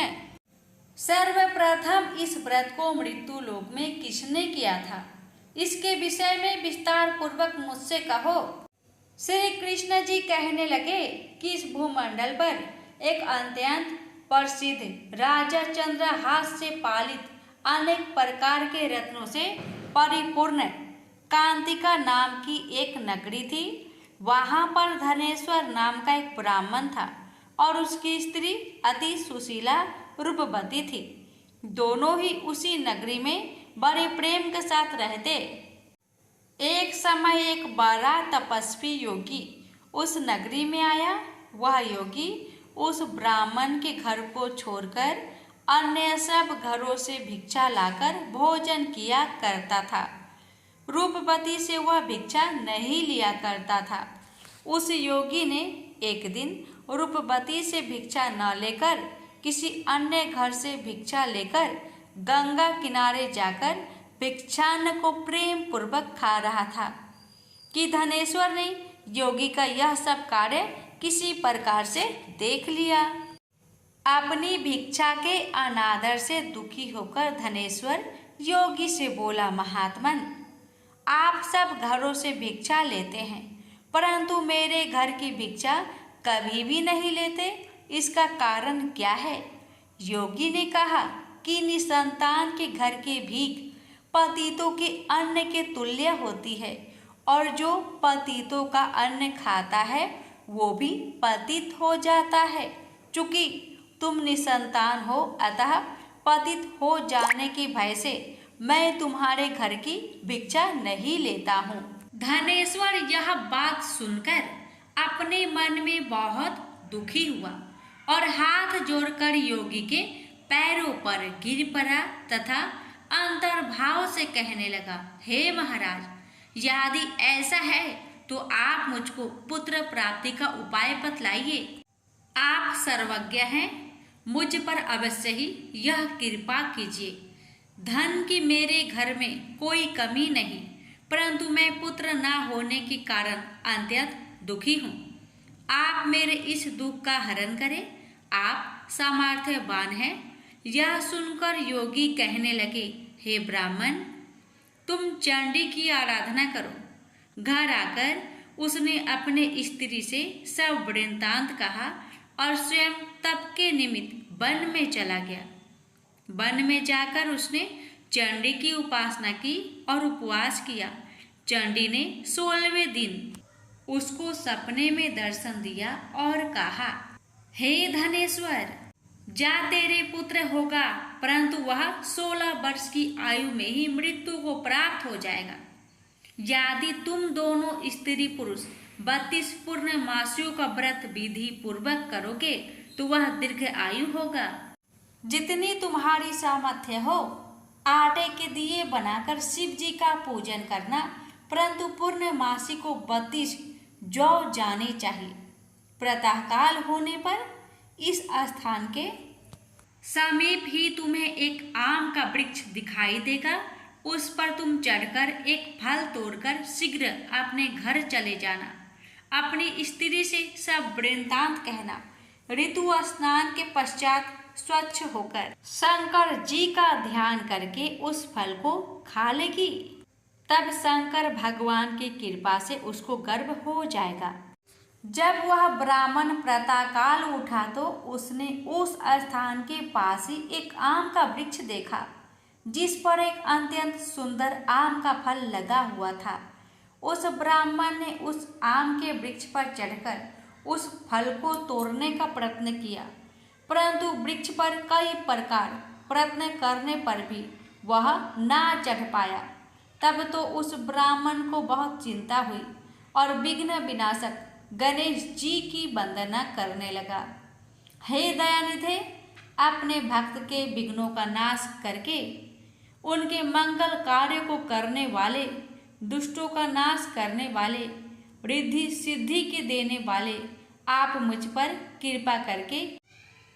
सर्वप्रथम इस व्रत को मृत्यु लोक में किसने किया था, इसके विषय में विस्तार पूर्वक मुझसे कहो। श्री कृष्ण जी कहने लगे कि इस भूमंडल पर एक अत्यंत प्रसिद्ध राजा चंद्रहास से पालित अनेक प्रकार के रत्नों से परिपूर्ण कांतिका नाम की एक नगरी थी। वहां पर धनेश्वर नाम का एक ब्राह्मण था और उसकी स्त्री अति सुशीला रूपवती थी। दोनों ही उसी नगरी में बड़े प्रेम के साथ रहते। एक समय एक बड़ा तपस्वी योगी उस नगरी में आया। वह योगी उस ब्राह्मण के घर को छोड़कर अन्य सब घरों से भिक्षा लाकर भोजन किया करता था। रूपवती से वह भिक्षा नहीं लिया करता था। उस योगी ने एक दिन रूपवती से भिक्षा न लेकर किसी अन्य घर से भिक्षा लेकर गंगा किनारे जाकर भिक्षान्न को प्रेम पूर्वक खा रहा था कि धनेश्वर ने योगी का यह सब कार्य किसी प्रकार से देख लिया। अपनी भिक्षा के अनादर से दुखी होकर धनेश्वर योगी से बोला, महात्मन, आप सब घरों से भिक्षा लेते हैं परंतु मेरे घर की भिक्षा कभी भी नहीं लेते, इसका कारण क्या है? योगी ने कहा कि निसंतान के घर की भीख पतितों के अन्न के तुल्य होती है और जो पतितों का अन्न खाता है वो भी पतित हो जाता है। चूंकि तुम निसंतान हो अतः पतित हो जाने के भय से मैं तुम्हारे घर की भिक्षा नहीं लेता हूँ। धनेश्वर यह बात सुनकर अपने मन में बहुत दुखी हुआ और हाथ जोड़कर योगी के पैरों पर गिर पड़ा तथा अंतर्भाव से कहने लगा, हे महाराज, यदि ऐसा है तो आप मुझको पुत्र प्राप्ति का उपाय बतलाइए। आप सर्वज्ञ हैं, मुझ पर अवश्य ही यह कृपा कीजिए। धन की मेरे घर में कोई कमी नहीं परंतु मैं पुत्र न होने के कारण अत्यंत दुखी हूँ। आप मेरे इस दुख का हरण करें, आप सामर्थ्यवान हैं। यह सुनकर योगी कहने लगे, हे ब्राह्मण, तुम चंडी की आराधना करो। घर आकर उसने अपने स्त्री से सब वृत्तांत कहा और स्वयं तप के निमित्त वन में चला गया। वन में जाकर उसने चंडी की उपासना की और उपवास किया। चंडी ने 16वें दिन उसको सपने में दर्शन दिया और कहा, हे धनेश्वर, जा तेरे पुत्र होगा परंतु वह 16 वर्ष की आयु में ही मृत्यु को प्राप्त हो जाएगा। यदि तुम दोनों स्त्री पुरुष 32 पूर्ण मासियों का व्रत विधि पूर्वक करोगे तो वह दीर्घ आयु होगा। जितनी तुम्हारी सामर्थ्य हो आटे के दिए बनाकर शिव जी का पूजन करना परंतु पूर्णमासी को 32 जौ जाने चाहिए। प्रातःकाल होने पर इस स्थान के समीप ही तुम्हें एक आम का वृक्ष दिखाई देगा। उस पर तुम चढ़कर एक फल तोड़कर शीघ्र अपने घर चले जाना। अपनी स्त्री से सब वृत्तांत कहना। ऋतु स्नान के पश्चात स्वच्छ होकर शंकर जी का ध्यान करके उस फल को खा लेगी। तब शंकर भगवान की कृपा से उसको गर्भ हो जाएगा। जब वह ब्राह्मण प्रातःकाल उठा तो उसने उस स्थान के पास ही एक आम का वृक्ष देखा जिस पर एक अत्यंत सुंदर आम का फल लगा हुआ था। उस ब्राह्मण ने उस आम के वृक्ष पर चढ़कर उस फल को तोड़ने का प्रयत्न किया परंतु वृक्ष पर कई प्रकार प्रयत्न करने पर भी वह ना चढ़ पाया। तब तो उस ब्राह्मण को बहुत चिंता हुई और विघ्न विनाशक गणेश जी की वंदना करने लगा। हे दयानिधे, अपने भक्त के विघ्नों का नाश करके उनके मंगल कार्य को करने वाले, दुष्टों का नाश करने वाले, रिद्धि सिद्धि के देने वाले, आप मुझ पर कृपा करके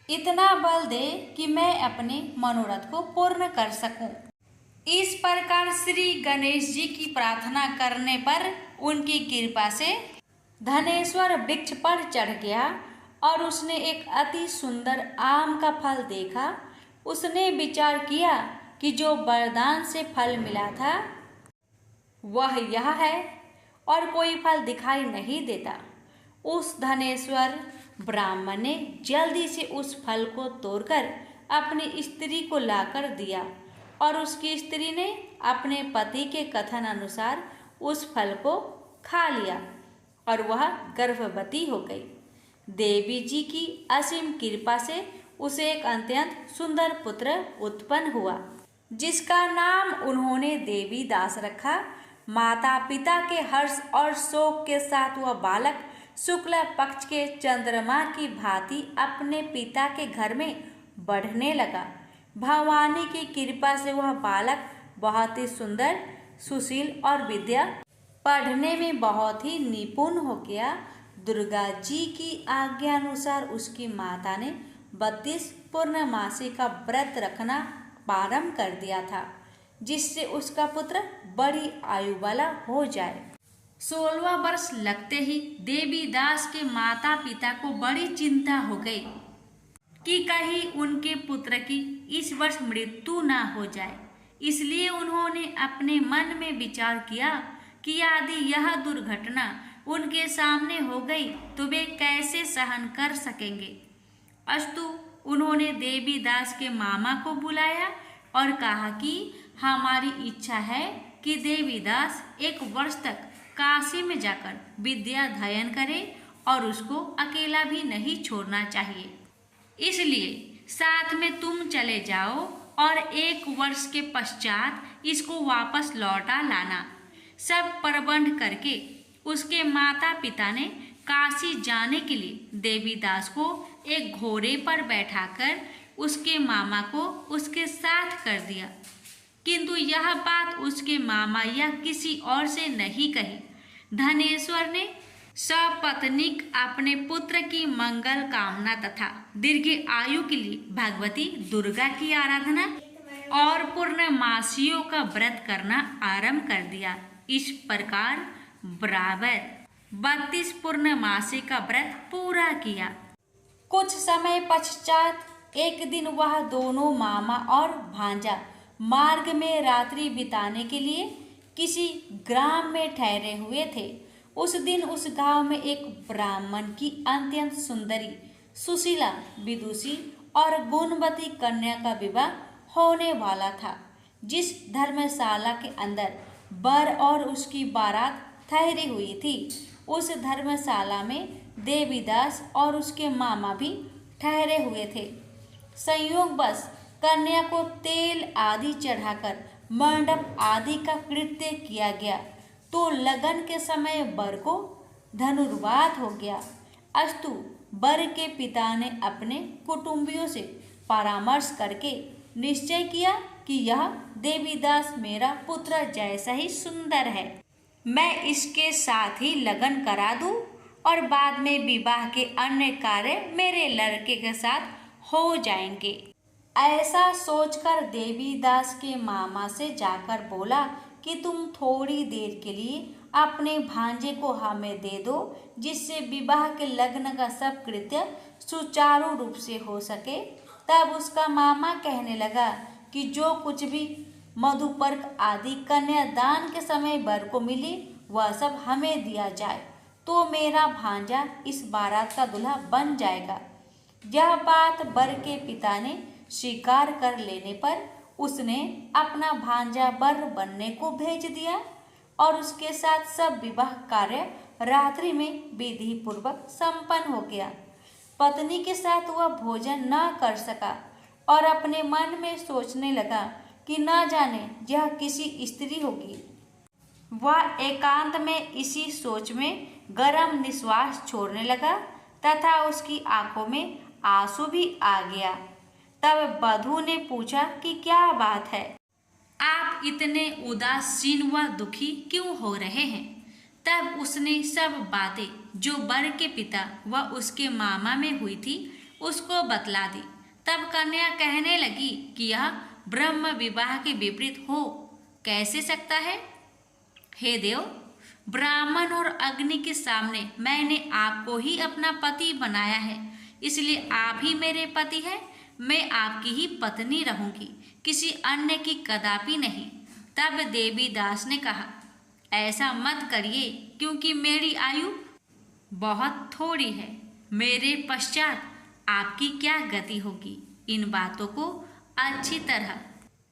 इतना बल दे कि मैं अपने मनोरथ को पूर्ण कर सकूं। इस प्रकार श्री गणेश जी की प्रार्थना करने पर उनकी कृपा से धनेश्वर वृक्ष पर चढ़ गया और उसने एक अति सुंदर आम का फल देखा। उसने विचार किया कि जो वरदान से फल मिला था वह यह है और कोई फल दिखाई नहीं देता। उस धनेश्वर ब्राह्मण ने जल्दी से उस फल को तोड़कर अपनी स्त्री को लाकर दिया और उसकी स्त्री ने अपने पति के कथन अनुसार उस फल को खा लिया और वह गर्भवती हो गई। देवी जी की असीम कृपा से उसे एक अत्यंत सुंदर पुत्र उत्पन्न हुआ, जिसका नाम उन्होंने देवी दास रखा। माता पिता के हर्ष और शोक के साथ वह बालक शुक्ल पक्ष के चंद्रमा की भांति अपने पिता के घर में बढ़ने लगा। भवानी की कृपा से वह बालक बहुत ही सुंदर, सुशील और विद्या पढ़ने में बहुत ही निपुण हो गया। दुर्गा जी की आज्ञा अनुसार उसकी माता ने 32 पूर्णमासी का व्रत रखना प्रारंभ कर दिया था, जिससे उसका पुत्र बड़ी आयु वाला हो जाए। 16वां वर्ष लगते ही देवी दास के माता पिता को बड़ी चिंता हो गई कि कहीं उनके पुत्र की इस वर्ष मृत्यु ना हो जाए। इसलिए उन्होंने अपने मन में विचार किया कि यदि यह दुर्घटना उनके सामने हो गई तो वे कैसे सहन कर सकेंगे। अस्तु उन्होंने देवी दास के मामा को बुलाया और कहा कि हमारी इच्छा है कि देवी दास 1 वर्ष तक काशी में जाकर विद्या अध्ययन करे और उसको अकेला भी नहीं छोड़ना चाहिए। इसलिए साथ में तुम चले जाओ और 1 वर्ष के पश्चात इसको वापस लौटा लाना। सब प्रबंध करके उसके माता पिता ने काशी जाने के लिए देवी दास को एक घोड़े पर बैठाकर उसके मामा को उसके साथ कर दिया। किंतु यह बात उसके मामा या किसी और से नहीं कही। धनेश्वर ने सपत्नीक अपने पुत्र की मंगल कामना तथा दीर्घ आयु के लिए भगवती दुर्गा की आराधना और पूर्णमासियों का व्रत करना आरंभ कर दिया। इस प्रकार बराबर 32 पूर्णमासी का व्रत पूरा किया। कुछ समय पश्चात एक दिन वह दोनों मामा और भांजा मार्ग में रात्रि बिताने के लिए किसी ग्राम में ठहरे हुए थे। उस दिन उस गांव में एक ब्राह्मण की अत्यंत सुंदरी, सुशीला, विदुषी और गुणवती कन्या का विवाह होने वाला था। जिस धर्मशाला के अंदर वर और उसकी बारात ठहरी हुई थी, उस धर्मशाला में देवीदास और उसके मामा भी ठहरे हुए थे। संयोगवश कन्या को तेल आदि चढ़ाकर मंडप आदि का कृत्य किया गया तो लगन के समय वर को धनुर्वात हो गया। अस्तु वर के पिता ने अपने कुटुंबियों से परामर्श करके निश्चय किया कि यह देवीदास मेरा पुत्र जैसा ही सुंदर है, मैं इसके साथ ही लगन करा दूं और बाद में विवाह के अन्य कार्य मेरे लड़के के साथ हो जाएंगे। ऐसा सोचकर देवीदास के मामा से जाकर बोला कि तुम थोड़ी देर के लिए अपने भांजे को हमें दे दो, जिससे विवाह के लग्न का सब कृत्य सुचारू रूप से हो सके। तब उसका मामा कहने लगा कि जो कुछ भी मधुपर्क आदि कन्यादान के समय वर को मिले वह सब हमें दिया जाए तो मेरा भांजा इस बारात का दूल्हा बन जाएगा। यह बात वर के पिता ने स्वीकार कर लेने पर उसने अपना भांजा वर बनने को भेज दिया और उसके साथ सब विवाह कार्य रात्रि में विधि पूर्वक संपन्न हो गया। पत्नी के साथ वह भोजन न कर सका और अपने मन में सोचने लगा कि न जाने यह किसी स्त्री होगी। वह एकांत में इसी सोच में गरम निश्वास छोड़ने लगा तथा उसकी आंखों में आंसू भी आ गया। तब वधू ने पूछा कि क्या बात है, आप इतने उदासीन व दुखी क्यों हो रहे हैं। तब उसने सब बातें जो वर के पिता व उसके मामा में हुई थी उसको बतला दी। तब कन्या कहने लगी कि यह ब्रह्म विवाह के विपरीत हो कैसे सकता है। हे देव, ब्राह्मण और अग्नि के सामने मैंने आपको ही अपना पति बनाया है, इसलिए आप ही मेरे पति हैं। मैं आपकी ही पत्नी रहूंगी, किसी अन्य की कदापि नहीं। तब देवीदास ने कहा, ऐसा मत करिए, क्योंकि मेरी आयु बहुत थोड़ी है। मेरे पश्चात आपकी क्या गति होगी, इन बातों को अच्छी तरह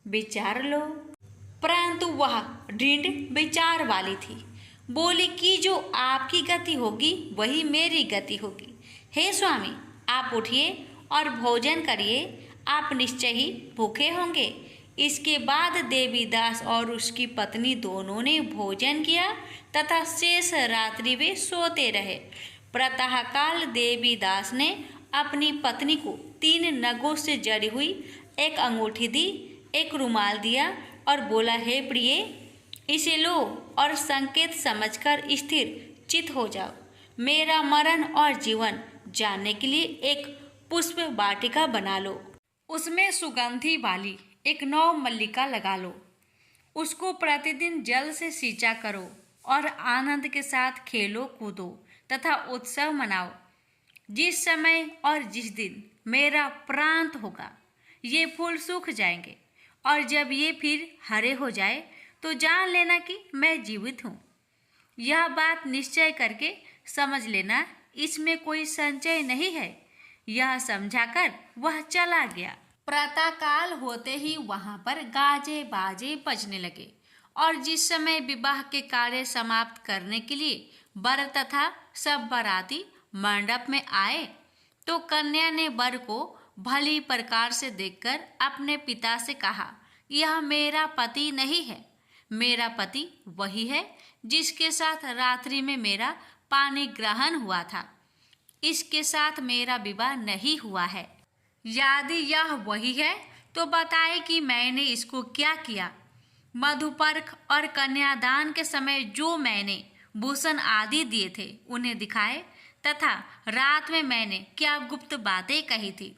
विचार लो। परंतु वह दृढ़ विचार वाली थी। बोली कि जो आपकी गति होगी वही मेरी गति होगी। हे स्वामी, आप उठिए और भोजन करिए, आप निश्चय ही भूखे होंगे। इसके बाद देवीदास और उसकी पत्नी दोनों ने भोजन किया तथा शेष रात्रि वे सोते रहे। प्रातःकाल देवीदास ने अपनी पत्नी को 3 नगों से जड़ी हुई एक अंगूठी दी, एक रुमाल दिया और बोला, हे प्रिय, इसे लो और संकेत समझकर स्थिर चित हो जाओ। मेरा मरण और जीवन जानने के लिए एक पुष्प वाटिका बना लो। उसमें सुगंधी वाली एक नौ मल्लिका लगा लो। उसको प्रतिदिन जल से सींचा करो और आनंद के साथ खेलो कूदो तथा उत्सव मनाओ। जिस समय और जिस दिन मेरा प्रांत होगा, ये फूल सूख जाएंगे, और जब ये फिर हरे हो जाए तो जान लेना कि मैं जीवित हूँ। यह बात निश्चय करके समझ लेना, इसमें कोई संचय नहीं है। यह समझाकर वह चला गया। प्रातःकाल होते ही वहां पर गाजे बाजे बजने लगे, और जिस समय विवाह के कार्य समाप्त करने के लिए वर तथा सब बाराती मंडप में आए, तो कन्या ने वर को भली प्रकार से देखकर अपने पिता से कहा, यह मेरा पति नहीं है। मेरा पति वही है जिसके साथ रात्रि में मेरा पानी ग्रहण हुआ था। इसके साथ मेरा विवाह नहीं हुआ है। यदि यह वही है तो बताए कि मैंने इसको क्या किया। मधुपर्क और कन्यादान के समय जो मैंने भूषण आदि दिए थे उन्हें दिखाए, तथा रात में मैंने क्या गुप्त बातें कही थी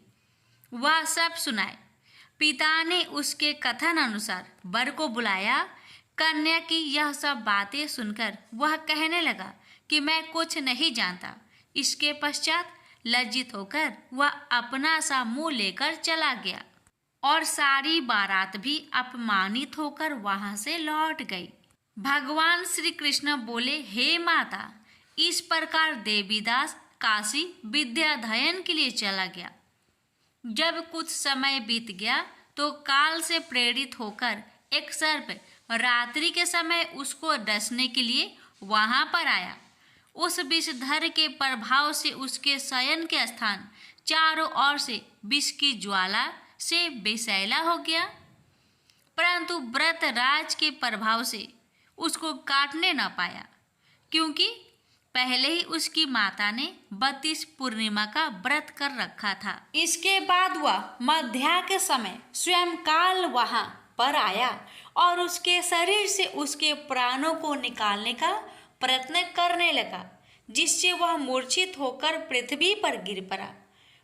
वह सब सुनाए। पिता ने उसके कथन अनुसार वर को बुलाया। कन्या की यह सब बातें सुनकर वह कहने लगा कि मैं कुछ नहीं जानता। इसके पश्चात लज्जित होकर वह अपना सा मुंह लेकर चला गया, और सारी बारात भी अपमानित होकर वहां से लौट गई। भगवान श्री कृष्ण बोले, हे माता, इस प्रकार देवीदास काशी विद्याध्ययन के लिए चला गया। जब कुछ समय बीत गया तो काल से प्रेरित होकर एक सर्प रात्रि के समय उसको डसने के लिए वहां पर आया। उस विषधर के प्रभाव से उसके शयन के स्थान चारों ओर से विष की ज्वाला से विषैला हो गया, परंतु व्रत राज के प्रभाव से उसको काटने न पाया, क्योंकि पहले ही उसकी माता ने 32 पूर्णिमा का व्रत कर रखा था। इसके बाद वह मध्या के समय स्वयं काल वहां पर आया और उसके शरीर से उसके प्राणों को निकालने का प्रयत्न करने लगा, जिससे वह मूर्छित होकर पृथ्वी पर गिर पड़ा।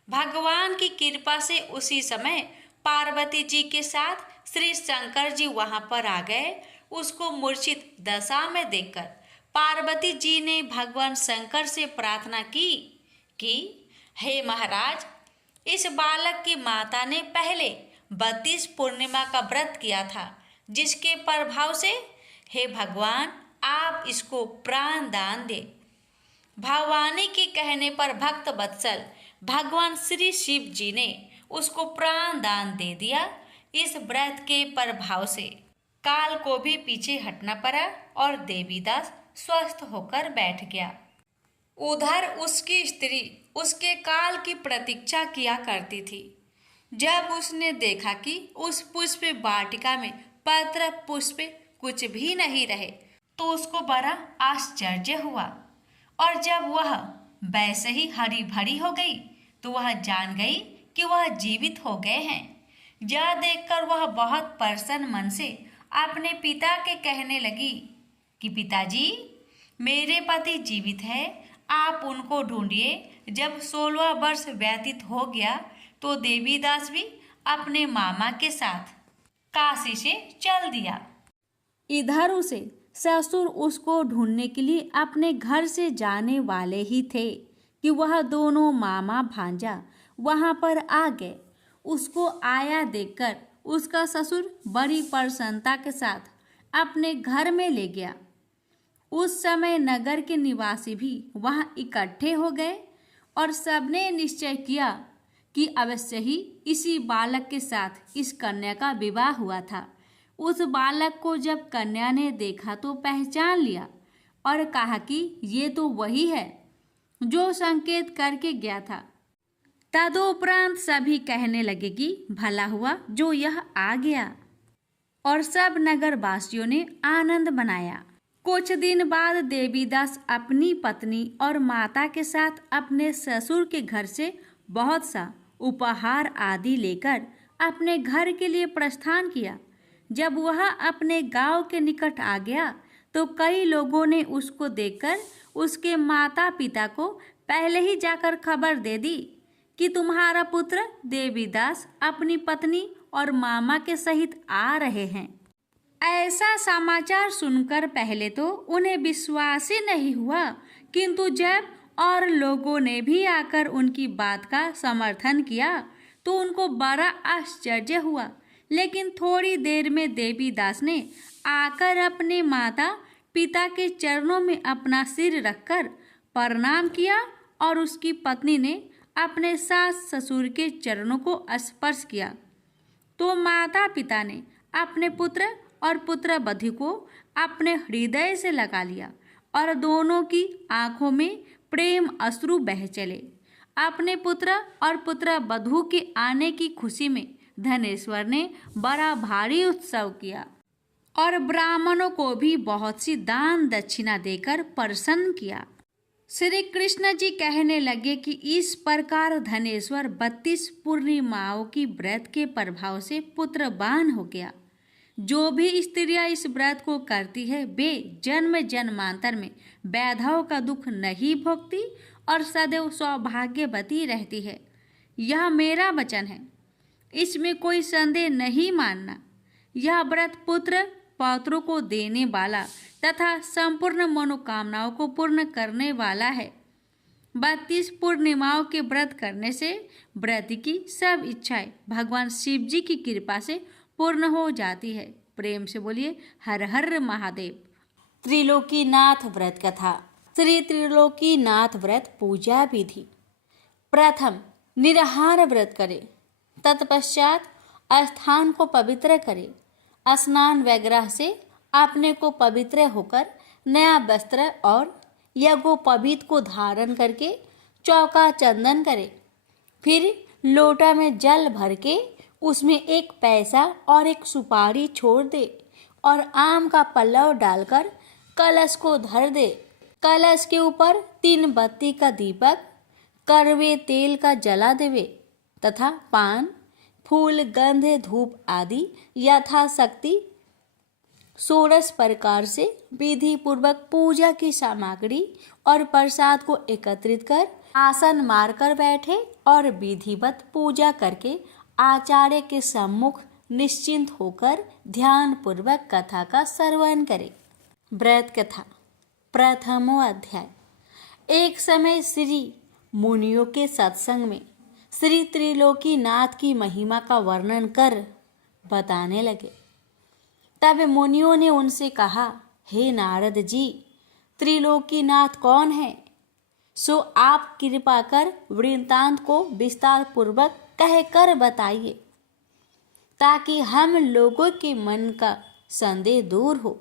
भगवान की कृपा से उसी समय पार्वती जी के साथ श्री शंकर जी वहां पर आ गए। उसको मूर्छित दशा में देखकर पार्वती जी ने भगवान शंकर से प्रार्थना की कि हे महाराज, इस बालक की माता ने पहले 32 पूर्णिमा का व्रत किया था, जिसके प्रभाव से हे भगवान आप इसको प्राण दान दे। भवानी के कहने पर भक्त वत्सल भगवान श्री शिव जी ने उसको प्राण दान दे दिया। इस व्रत के प्रभाव से काल को भी पीछे हटना पड़ा और देवीदास स्वस्थ होकर बैठ गया। उधर उसकी स्त्री उसके काल की प्रतीक्षा किया करती थी। जब उसने देखा कि उस पुष्प वाटिका में पत्र पुष्प कुछ भी नहीं रहे, तो उसको बड़ा आश्चर्य हुआ, और जब वह वैसे ही हरी भरी हो गई तो वह जान गई कि वह जीवित हो गए हैं। यह देखकर वह बहुत प्रसन्न मन से अपने पिता के कहने लगी कि पिताजी, मेरे पति जीवित है, आप उनको ढूंढिए। जब 16 वर्ष व्यतीत हो गया तो देवीदास भी अपने मामा के साथ काशी से चल दिया। इधर उसे ससुर उसको ढूंढने के लिए अपने घर से जाने वाले ही थे कि वह दोनों मामा भांजा वहां पर आ गए। उसको आया देखकर उसका ससुर बड़ी प्रसन्नता के साथ अपने घर में ले गया। उस समय नगर के निवासी भी वहां इकट्ठे हो गए और सबने निश्चय किया कि अवश्य ही इसी बालक के साथ इस कन्या का विवाह हुआ था। उस बालक को जब कन्या ने देखा तो पहचान लिया और कहा कि ये तो वही है जो संकेत करके गया था। तदुपरांत सभी कहने लगे कि भला हुआ जो यह आ गया, और सब नगरवासियों ने आनंद मनाया। कुछ दिन बाद देवीदास अपनी पत्नी और माता के साथ अपने ससुर के घर से बहुत सा उपहार आदि लेकर अपने घर के लिए प्रस्थान किया। जब वह अपने गांव के निकट आ गया तो कई लोगों ने उसको देखकर उसके माता पिता को पहले ही जाकर खबर दे दी कि तुम्हारा पुत्र देवीदास अपनी पत्नी और मामा के सहित आ रहे हैं। ऐसा समाचार सुनकर पहले तो उन्हें विश्वास ही नहीं हुआ, किंतु जब और लोगों ने भी आकर उनकी बात का समर्थन किया तो उनको बड़ा आश्चर्य हुआ। लेकिन थोड़ी देर में देवीदास ने आकर अपने माता पिता के चरणों में अपना सिर रखकर प्रणाम किया और उसकी पत्नी ने अपने सास ससुर के चरणों को स्पर्श किया तो माता पिता ने अपने पुत्र और पुत्र वधू को अपने हृदय से लगा लिया और दोनों की आंखों में प्रेम अश्रु बह चले। अपने पुत्र और पुत्र वधू के आने की खुशी में धनेश्वर ने बड़ा भारी उत्सव किया और ब्राह्मणों को भी बहुत सी दान दक्षिणा देकर प्रसन्न किया। श्री कृष्ण जी कहने लगे कि इस प्रकार धनेश्वर 32 पूर्णिमाओं की व्रत के प्रभाव से पुत्रवान हो गया। जो भी स्त्रियां इस व्रत को करती है वे जन्म जन्मांतर में वैधव का दुख नहीं भोगती और सदैव सौभाग्यवती रहती है। यह मेरा वचन है, इसमें कोई संदेह नहीं मानना। यह व्रत पुत्र पौत्रों को देने वाला तथा संपूर्ण मनोकामनाओं को पूर्ण करने वाला है। 32 पूर्णिमाओं के व्रत करने से व्रत की सब इच्छाएं भगवान शिव जी की कृपा से पूर्ण हो जाती है। प्रेम से बोलिए हर हर महादेव। त्रिलोकीनाथ व्रत कथा। श्री त्रिलोकीनाथ व्रत पूजा विधि। प्रथम निराहार व्रत करें, तत्पश्चात स्थान को पवित्र करें। स्नान वगैरह से अपने को पवित्र होकर नया वस्त्र और यज्ञोपवीत को धारण करके चौका चंदन करें। फिर लोटा में जल भर के उसमें 1 पैसा और 1 सुपारी छोड़ दे और आम का पल्लव डालकर कलश को धर दे। कलश के ऊपर 3 बत्ती का दीपक कड़वे तेल का जला देवे तथा पान फूल गंध धूप आदि यथाशक्ति 16 प्रकार से विधि पूर्वक पूजा की सामग्री और प्रसाद को एकत्रित कर आसन मारकर बैठे और विधिवत पूजा करके आचार्य के सम्मुख निश्चिंत होकर ध्यान पूर्वक कथा का श्रवण करें। व्रत कथा। प्रथमो अध्याय। एक समय श्री मुनियों के सत्संग में श्री त्रिलोकीनाथ की महिमा का वर्णन कर बताने लगे। तब मुनियों ने उनसे कहा, हे नारद जी, त्रिलोकीनाथ कौन है? सो आप कृपा कर वृत्तांत को विस्तार पूर्वक कह कर बताइए ताकि हम लोगों के मन का संदेह दूर हो।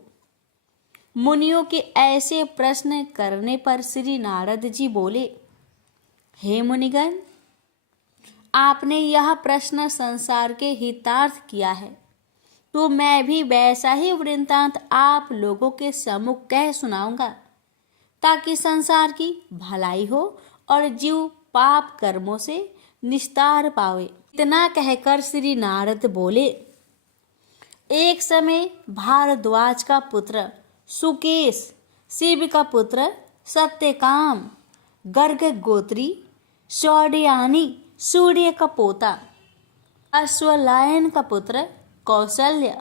मुनियों के ऐसे प्रश्न करने पर श्री नारद जी बोले, हे मुनिगण, आपने यह प्रश्न संसार के हितार्थ किया है तो मैं भी वैसा ही वृत्तांत आप लोगों के सम्मुख कह सुनाऊंगा ताकि संसार की भलाई हो और जीव पाप कर्मों से निस्तार पावे। इतना कहकर श्री नारद बोले, एक समय भारद्वाज का पुत्र सुकेश, शिव का पुत्र सत्यकाम, गर्ग गोत्री सौड्यानी सूर्य का पोता, अश्वलायन का पुत्र कौशल्य,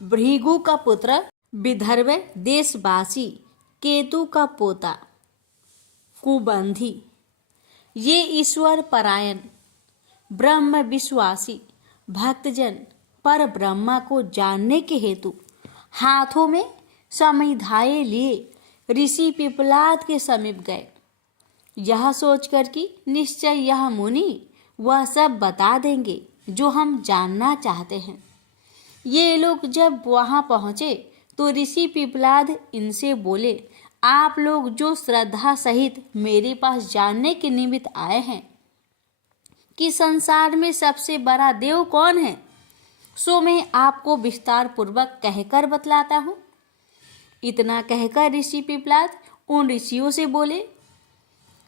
भृगु का पुत्र विदर्भ देशवासी केतु का पोता कुबंधी, ये ईश्वर परायण ब्रह्म विश्वासी भक्तजन पर ब्रह्मा को जानने के हेतु हाथों में समिधाए लिए ऋषि पिपलाद के समीप गए, यह सोचकर कि निश्चय यह मुनि वह सब बता देंगे जो हम जानना चाहते हैं। ये लोग जब वहां पहुंचे तो ऋषि पिपलाद इनसे बोले, आप लोग जो श्रद्धा सहित मेरे पास जानने के निमित्त आए हैं कि संसार में सबसे बड़ा देव कौन है, सो मैं आपको विस्तार पूर्वक कहकर बतलाता हूँ। इतना कहकर ऋषि पिपलाद उन ऋषियों से बोले,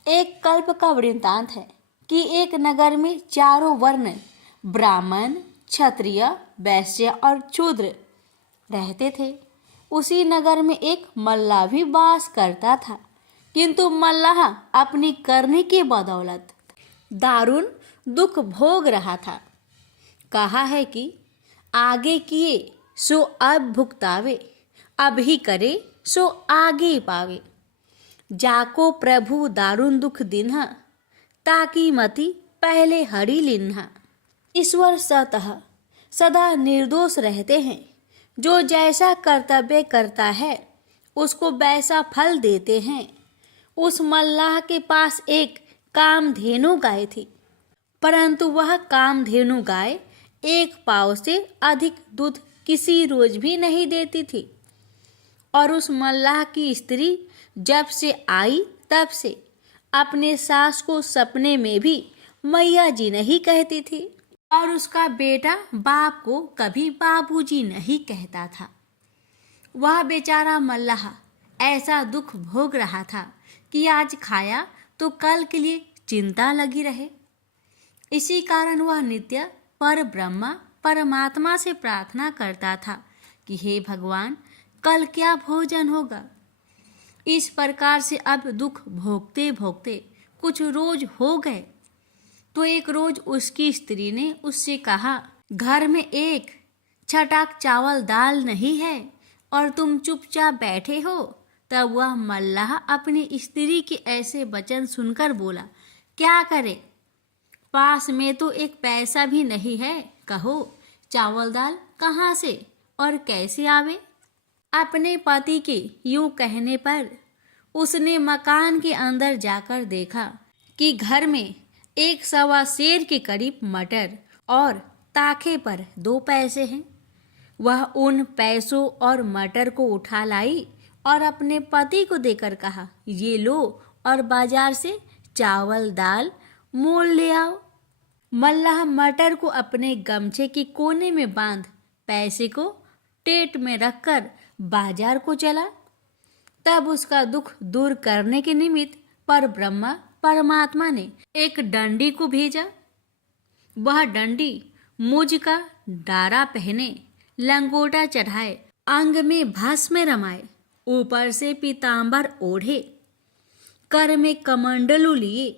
एक कल्प का वृत्तांत है कि एक नगर में चारों वर्ण ब्राह्मण, क्षत्रिय, वैश्य और शूद्र रहते थे। उसी नगर में एक मल्लाह भी वास करता था, किंतु मल्लाह अपनी करनी की बदौलत दारुण दुख भोग रहा था। कहा है कि आगे किए सो अब भुगतावे, अब ही करे सो आगे पावे। जाको प्रभु दारुण दुख दिन्हा, ताकि मति पहले हरि लिन्हा। ईश्वर सतः सदा निर्दोष रहते हैं, जो जैसा कर्तव्य करता है उसको वैसा फल देते हैं। उस मल्लाह के पास एक कामधेनु गाय थी, परंतु वह कामधेनु गाय एक पाव से अधिक दूध किसी रोज भी नहीं देती थी। और उस मल्लाह की स्त्री जब से आई तब से अपने सास को सपने में भी मैया जी नहीं कहती थी, और उसका बेटा बाप को कभी बाबूजी नहीं कहता था। वह बेचारा मल्लाह ऐसा दुख भोग रहा था कि आज खाया तो कल के लिए चिंता लगी रहे। इसी कारण वह नित्य पर ब्रह्मा परमात्मा से प्रार्थना करता था कि हे भगवान, कल क्या भोजन होगा। इस प्रकार से अब दुख भोगते भोगते कुछ रोज हो गए तो एक रोज उसकी स्त्री ने उससे कहा, घर में एक छटाक चावल दाल नहीं है और तुम चुपचाप बैठे हो। तब वह मल्लाह अपनी स्त्री के ऐसे वचन सुनकर बोला, क्या करे, पास में तो एक पैसा भी नहीं है, कहो चावल दाल कहाँ से और कैसे आवे। अपने पति के यूं कहने पर उसने मकान के अंदर जाकर देखा कि घर में एक सवा सेर के करीब मटर और ताखे पर 2 पैसे हैं। वह उन पैसों और मटर को उठा लाई और अपने पति को देकर कहा, ये लो और बाजार से चावल दाल मोल ले आओ। मल्लाह मटर को अपने गमछे के कोने में बांध पैसे को टेट में रखकर बाजार को चला। तब उसका दुख दूर करने के निमित्त पर ब्रह्मा परमात्मा ने एक डंडी को भेजा। वह डंडी मुझ का डारा पहने, लंगोटा चढ़ाए, अंग में भस्म रमाए, ऊपर से पीतांबर ओढ़े, कर में कमंडलू लिए,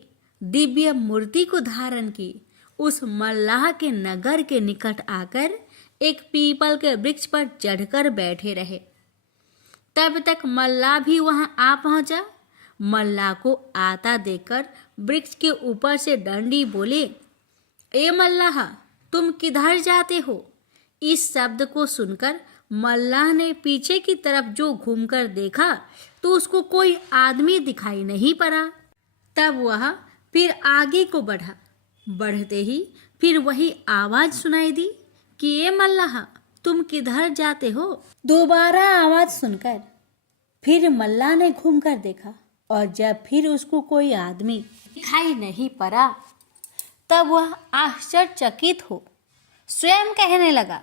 दिव्य मूर्ति को धारण की, उस मल्लाह के नगर के निकट आकर एक पीपल के वृक्ष पर चढ़कर बैठे रहे। तब तक मल्लाह भी वहां आ पहुंचा। मल्लाह को आता देखकर वृक्ष के ऊपर से डंडी बोले, ए मल्लाह, तुम किधर जाते हो। इस शब्द को सुनकर मल्लाह ने पीछे की तरफ जो घूमकर देखा तो उसको कोई आदमी दिखाई नहीं पड़ा। तब वह फिर आगे को बढ़ा। बढ़ते ही फिर वही आवाज सुनाई दी कि ए मल्लाह, तुम किधर जाते हो। दोबारा आवाज सुनकर फिर मल्लाह ने घूमकर देखा और जब फिर उसको कोई आदमी दिखाई नहीं पड़ा तब वह आश्चर्यचकित हो स्वयं कहने लगा,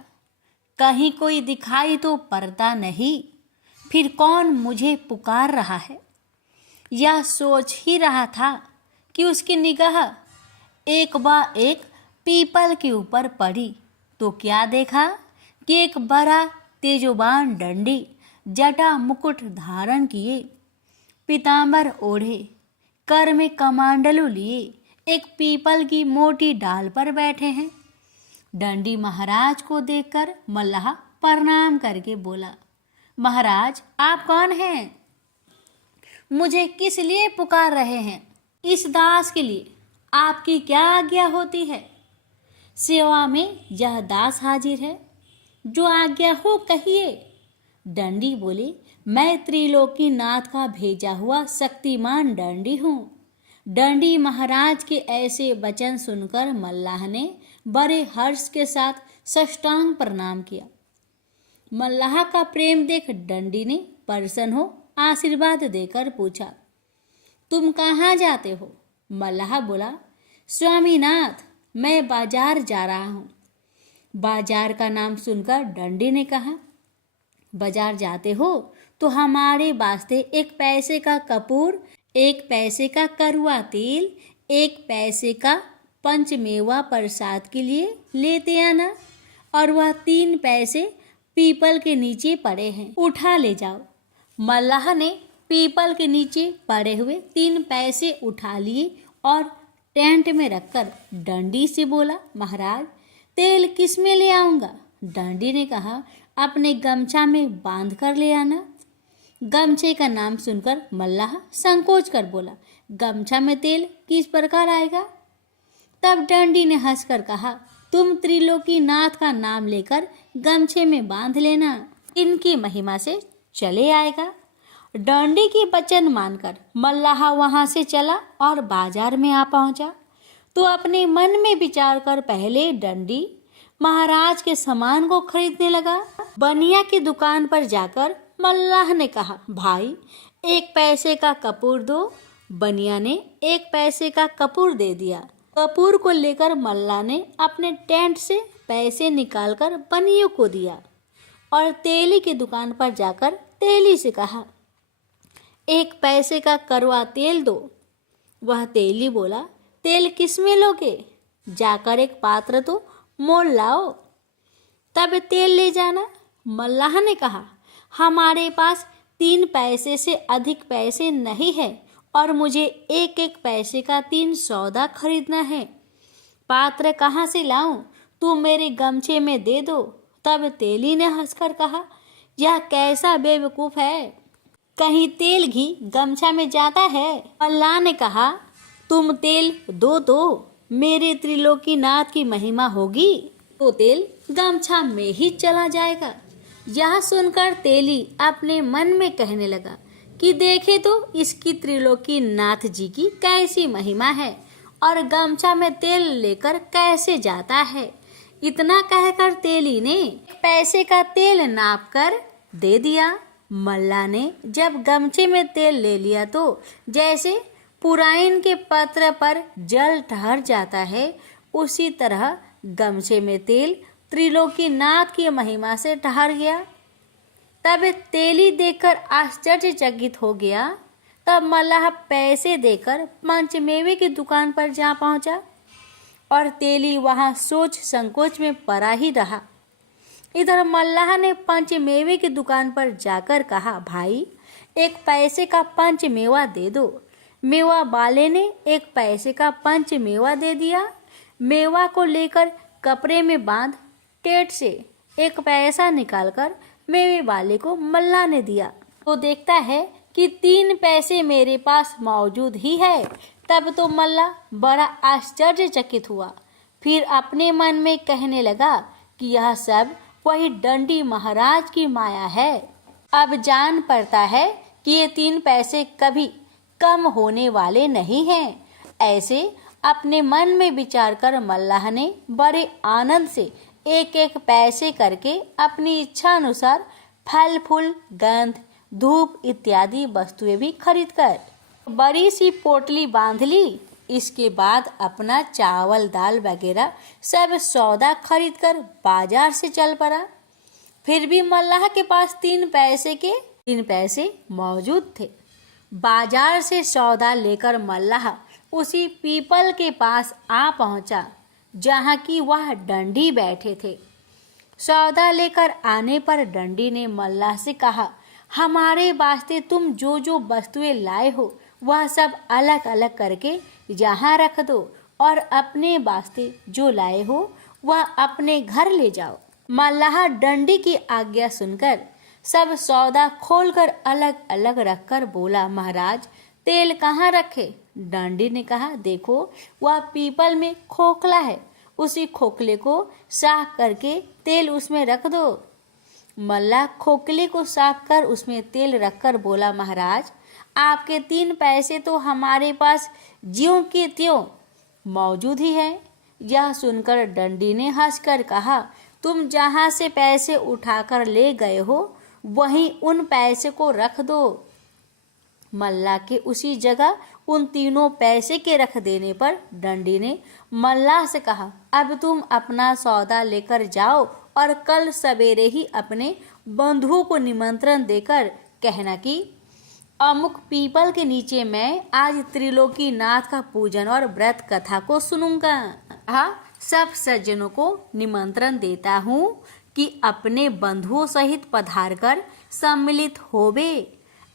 कहीं कोई दिखाई तो पड़ता नहीं, फिर कौन मुझे पुकार रहा है। यह सोच ही रहा था कि उसकी निगाह एक बार एक पीपल के ऊपर पड़ी तो क्या देखा कि एक बड़ा तेजोबान डंडी जटा मुकुट धारण किए, पीतांबर ओढ़े, कर में कमांडलू लिए, एक पीपल की मोटी डाल पर बैठे हैं। डंडी महाराज को देखकर मल्लाह प्रणाम करके बोला, महाराज, आप कौन हैं? मुझे किस लिए पुकार रहे हैं? इस दास के लिए आपकी क्या आज्ञा होती है? सेवा में यह दास हाजिर है, जो आज्ञा हो कहिए। डंडी बोले, मैं त्रिलोकीनाथ का भेजा हुआ शक्तिमान डंडी हूँ। डंडी महाराज के ऐसे वचन सुनकर मल्लाह ने बड़े हर्ष के साथ साष्टांग प्रणाम किया। मल्लाह का प्रेम देख डंडी ने प्रसन्न हो आशीर्वाद देकर पूछा, तुम कहाँ जाते हो? मल्लाह बोला, स्वामीनाथ, मैं बाजार जा रहा हूँ। बाजार का नाम सुनकर डंडी ने कहा, बाजार जाते हो तो हमारे वास्ते 1 पैसे का कपूर, 1 पैसे का करुआ तेल, 1 पैसे का पंचमेवा प्रसाद के लिए लेते आना, और वह 3 पैसे पीपल के नीचे पड़े हैं, उठा ले जाओ। मल्लाह ने पीपल के नीचे पड़े हुए 3 पैसे उठा लिए और टेंट में रखकर डंडी से बोला, महाराज, तेल किस में ले आऊँगा? डंडी ने कहा, अपने गमछा में बांध कर ले आना। गमछे का नाम सुनकर मल्लाह संकोच कर बोला, गमछा में तेल किस प्रकार आएगा? तब डंडी ने हंसकर कहा, तुम त्रिलोकीनाथ का नाम लेकर गमछे में बांध लेना, इनकी महिमा से चले आएगा। डंडी की वचन मानकर मल्लाह वहां से चला और बाजार में आ पहुंचा तो अपने मन में विचार कर पहले डंडी महाराज के सामान को खरीदने लगा। बनिया की दुकान पर जाकर मल्लाह ने कहा, भाई, 1 पैसे का कपूर दो। बनिया ने 1 पैसे का कपूर दे दिया। कपूर को लेकर मल्लाह ने अपने टेंट से पैसे निकालकर बनियों को दिया और तेली की दुकान पर जाकर तेली से कहा, 1 पैसे का कड़वा तेल दो। वह तेली बोला, तेल किस में लोगे? जाकर एक पात्र तो मोल लाओ, तब तेल ले जाना। मल्लाह ने कहा, हमारे पास 3 पैसे से अधिक पैसे नहीं है और मुझे 1-1 पैसे का 3 सौदा खरीदना है। पात्र कहाँ से लाऊं? तू मेरे गमछे में दे दो। तब तेली ने हंसकर कहा, यह कैसा बेवकूफ है, कहीं तेल घी गमछा में जाता है? मल्लाह ने कहा, तुम तेल दो, मेरे त्रिलोकीनाथ की महिमा होगी तो तेल गमछा में ही चला जाएगा। यह सुनकर तेली अपने मन में कहने लगा कि देखे तो इसकी त्रिलोकीनाथ जी की कैसी महिमा है और गमछा में तेल लेकर कैसे जाता है। इतना कहकर तेली ने 1 पैसे का तेल नाप कर दे दिया। मल्लाह ने जब गमछे में तेल ले लिया तो जैसे पुराइन के पत्र पर जल ठहर जाता है, उसी तरह गमछे में तेल त्रिलोकीनाथ की महिमा से ठहर गया। तब तेली देखकर आश्चर्यचकित हो गया। तब मल्लाह पैसे देकर पंचमेवे की दुकान पर जा पहुंचा और तेली वहां सोच संकोच में पड़ा ही रहा। इधर मल्लाह ने पंचमेवे की दुकान पर जाकर कहा, भाई, 1 पैसे का पंचमेवा दे दो। मेवा वाले ने 1 पैसे का पंचमेवा दे दिया। मेवा को लेकर कपड़े में बांध टेट से 1 पैसा निकालकर मेवे वाले को मल्लाह ने दिया। तो देखता है कि 3 पैसे मेरे पास मौजूद ही है। तब तो मल्लाह बड़ा आश्चर्यचकित हुआ। फिर अपने मन में कहने लगा कि यह सब वही डंडी महाराज की माया है। अब जान पड़ता है कि ये 3 पैसे कभी कम होने वाले नहीं हैं। ऐसे अपने मन में विचार कर मल्लाह ने बड़े आनंद से 1-1 पैसे करके अपनी इच्छा अनुसार फल फूल, गंध, धूप इत्यादि वस्तुएं भी खरीदकर बड़ी सी पोटली बांध ली। इसके बाद अपना चावल दाल वगैरह सब सौदा खरीदकर बाजार से चल पड़ा। फिर भी मल्लाह के पास 3 पैसे मौजूद थे। बाजार से सौदा लेकर मल्लाह उसी पीपल के पास आ पहुंचा जहां की वह डंडी बैठे थे। सौदा लेकर आने पर डंडी ने मल्लाह से कहा, हमारे वास्ते तुम जो जो वस्तुएं लाए हो वह सब अलग अलग करके यहाँ रख दो और अपने वास्ते जो लाए हो वह अपने घर ले जाओ। मल्लाह डंडी की आज्ञा सुनकर सब सौदा खोलकर अलग अलग रखकर बोला, महाराज तेल कहाँ रखे? डंडी ने कहा, देखो वह पीपल में खोखला है, उसी खोखले को साफ करके तेल उसमें रख दो। मल्लाह खोखले को साफ कर उसमें तेल रखकर बोला, महाराज आपके 3 पैसे तो हमारे पास ज्यों के त्यों मौजूद ही है। यह सुनकर डंडी ने हंसकर कहा, तुम जहाँ से पैसे उठाकर ले गए हो वहीं उन पैसे को रख दो। मल्लाह के उसी जगह उन तीनों पैसे के रख देने पर डंडी ने मल्लाह से कहा, अब तुम अपना सौदा लेकर जाओ और कल सवेरे ही अपने बंधुओं को निमंत्रण देकर कहना कि अमुक पीपल के नीचे मैं आज त्रिलोकी नाथ का पूजन और व्रत कथा को सुनूंगा। हाँ, सब सज्जनों को निमंत्रण देता हूँ कि अपने बंधुओं सहित पधार कर सम्मिलित होवे।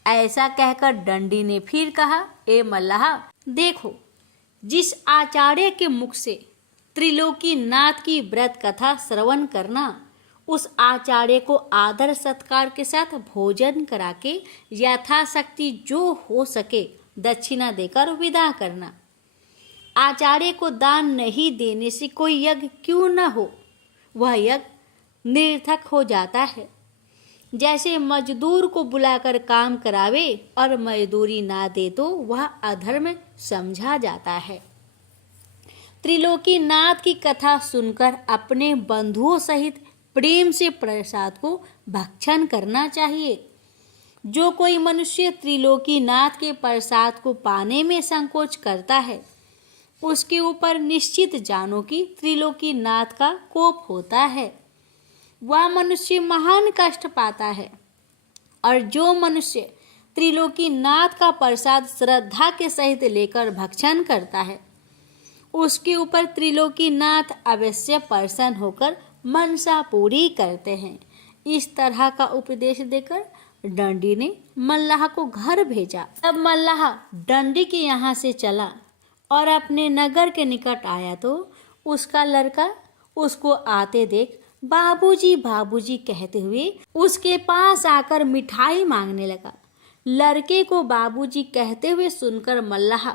ऐसा कहकर डंडी ने फिर कहा, ए मल्लाह देखो, जिस आचार्य के मुख से त्रिलोकी नाथ की व्रत कथा श्रवण करना, उस आचार्य को आदर सत्कार के साथ भोजन करा के यथाशक्ति जो हो सके दक्षिणा देकर विदा करना। आचार्य को दान नहीं देने से कोई यज्ञ क्यों न हो, वह यज्ञ निरर्थक हो जाता है। जैसे मजदूर को बुलाकर काम करावे और मजदूरी ना दे तो वह अधर्म समझा जाता है। त्रिलोकी नाथ की कथा सुनकर अपने बंधुओं सहित प्रेम से प्रसाद को भक्षण करना चाहिए। जो कोई मनुष्य त्रिलोकी नाथ के प्रसाद को पाने में संकोच करता है, उसके ऊपर निश्चित जानो कि त्रिलोकी नाथ का कोप होता है, वह मनुष्य महान कष्ट पाता है। और जो मनुष्य त्रिलोकी नाथ का प्रसाद श्रद्धा के सहित लेकर भक्षण करता है, उसके ऊपर त्रिलोकी नाथ अवश्य प्रसन्न होकर मनसा पूरी करते हैं। इस तरह का उपदेश देकर डंडी ने मल्लाह को घर भेजा। अब मल्लाह डंडी के यहाँ से चला और अपने नगर के निकट आया तो उसका लड़का उसको आते देख बाबूजी बाबूजी कहते हुए उसके पास आकर मिठाई मांगने लगा। लड़के को बाबूजी कहते हुए सुनकर मल्लाह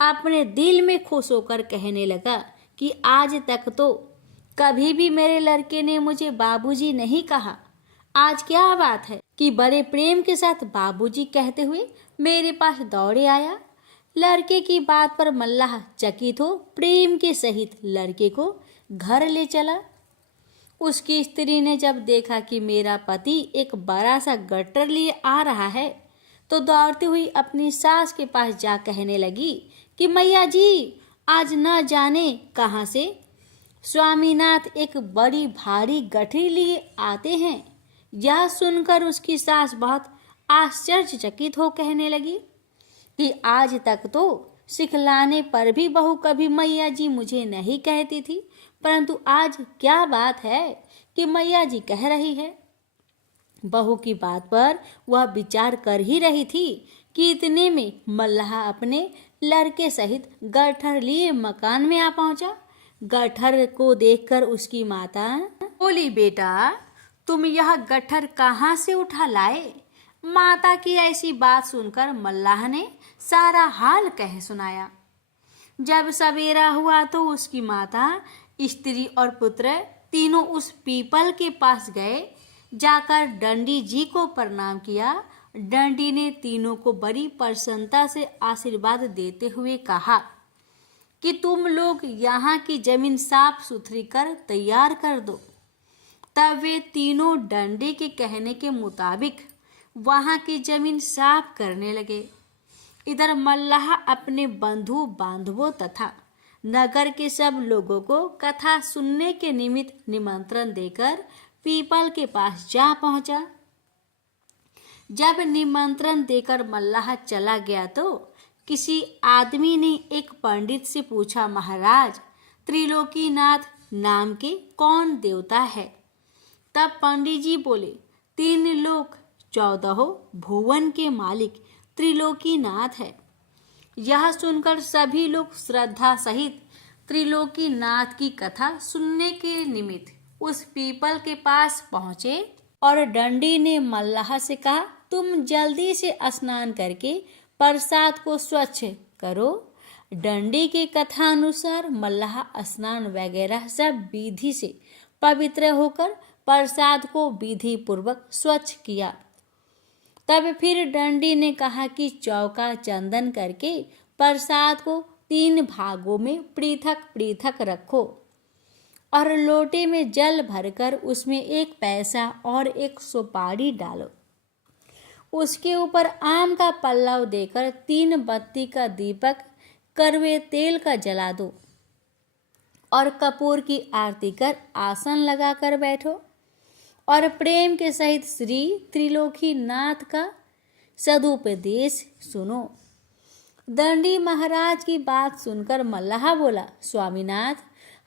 अपने दिल में खुश होकर कहने लगा कि आज तक तो कभी भी मेरे लड़के ने मुझे बाबूजी नहीं कहा, आज क्या बात है कि बड़े प्रेम के साथ बाबूजी कहते हुए मेरे पास दौड़े आया। लड़के की बात पर मल्लाह चकित हो प्रेम के सहित लड़के को घर ले चला। उसकी स्त्री ने जब देखा कि मेरा पति एक बड़ा सा गट्टर लिए आ रहा है तो दौड़ती हुई अपनी सास के पास जा कहने लगी कि मैया जी, आज न जाने कहाँ से स्वामीनाथ एक बड़ी भारी गठरी लिए आते हैं। यह सुनकर उसकी सास बहुत आश्चर्यचकित हो कहने लगी कि आज तक तो सिखलाने पर भी बहू कभी मैया जी मुझे नहीं कहती थी, परंतु आज क्या बात है कि मैया जी कह रही है। बहू की बात पर वह विचार कर ही रही थी कि इतने में मल्लाह अपने लड़के सहित गट्ठर लिए मकान में आ पहुंचा। गट्ठर को देखकर उसकी माता बोली, बेटा तुम यह गट्ठर कहाँ से उठा लाए? माता की ऐसी बात सुनकर मल्लाह ने सारा हाल कह सुनाया। जब सवेरा हुआ तो उसकी माता, स्त्री और पुत्र तीनों उस पीपल के पास गए। जाकर डंडी जी को प्रणाम किया। डंडी ने तीनों को बड़ी प्रसन्नता से आशीर्वाद देते हुए कहा कि तुम लोग यहाँ की जमीन साफ सुथरी कर तैयार कर दो। तब वे तीनों डंडे के कहने के मुताबिक वहाँ की जमीन साफ करने लगे। इधर मल्लाह अपने बंधु बांधवों तथा नगर के सब लोगों को कथा सुनने के निमित्त निमंत्रण देकर पीपल के पास जा पहुंचा। जब निमंत्रण देकर मल्लाह चला गया तो किसी आदमी ने एक पंडित से पूछा, महाराज त्रिलोकीनाथ नाम के कौन देवता है? तब पंडित जी बोले, 3 लोक 14 भुवन के मालिक त्रिलोकीनाथ है। यह सुनकर सभी लोग श्रद्धा सहित त्रिलोकीनाथ की कथा सुनने के निमित्त उस पीपल के पास पहुँचे। और दंडी ने मल्लाह से कहा, तुम जल्दी से स्नान करके प्रसाद को स्वच्छ करो। दंडी की कथा अनुसार मल्लाह स्नान वगैरह सब विधि से पवित्र होकर प्रसाद को विधि पूर्वक स्वच्छ किया। तब फिर दंडी ने कहा कि चौका चंदन करके प्रसाद को 3 भागों में पृथक पृथक रखो और लोटे में जल भरकर उसमें 1 पैसा और 1 सुपारी डालो। उसके ऊपर आम का पल्लव देकर 3 बत्ती का दीपक कड़वे तेल का जला दो और कपूर की आरती कर आसन लगाकर बैठो और प्रेम के सहित श्री त्रिलोकीनाथ का सदुपदेश सुनो। दंडी महाराज की बात सुनकर मल्लाह बोला, स्वामीनाथ,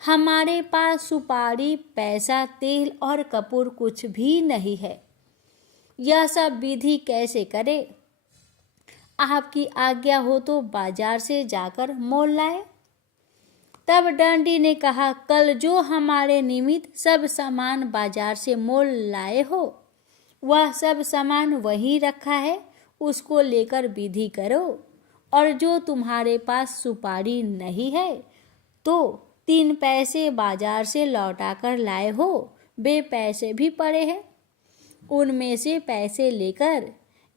हमारे पास सुपारी, पैसा, तेल और कपूर कुछ भी नहीं है। यह सब विधि कैसे करे? आपकी आज्ञा हो तो बाजार से जाकर मोल लाए। तब दंडी ने कहा, कल जो हमारे निमित्त सब सामान बाजार से मोल लाए हो, वह सब सामान वहीं रखा है, उसको लेकर विधि करो। और जो तुम्हारे पास सुपारी नहीं है तो 3 पैसे बाजार से लौटा कर लाए हो, वे पैसे भी पड़े हैं। उनमें से पैसे लेकर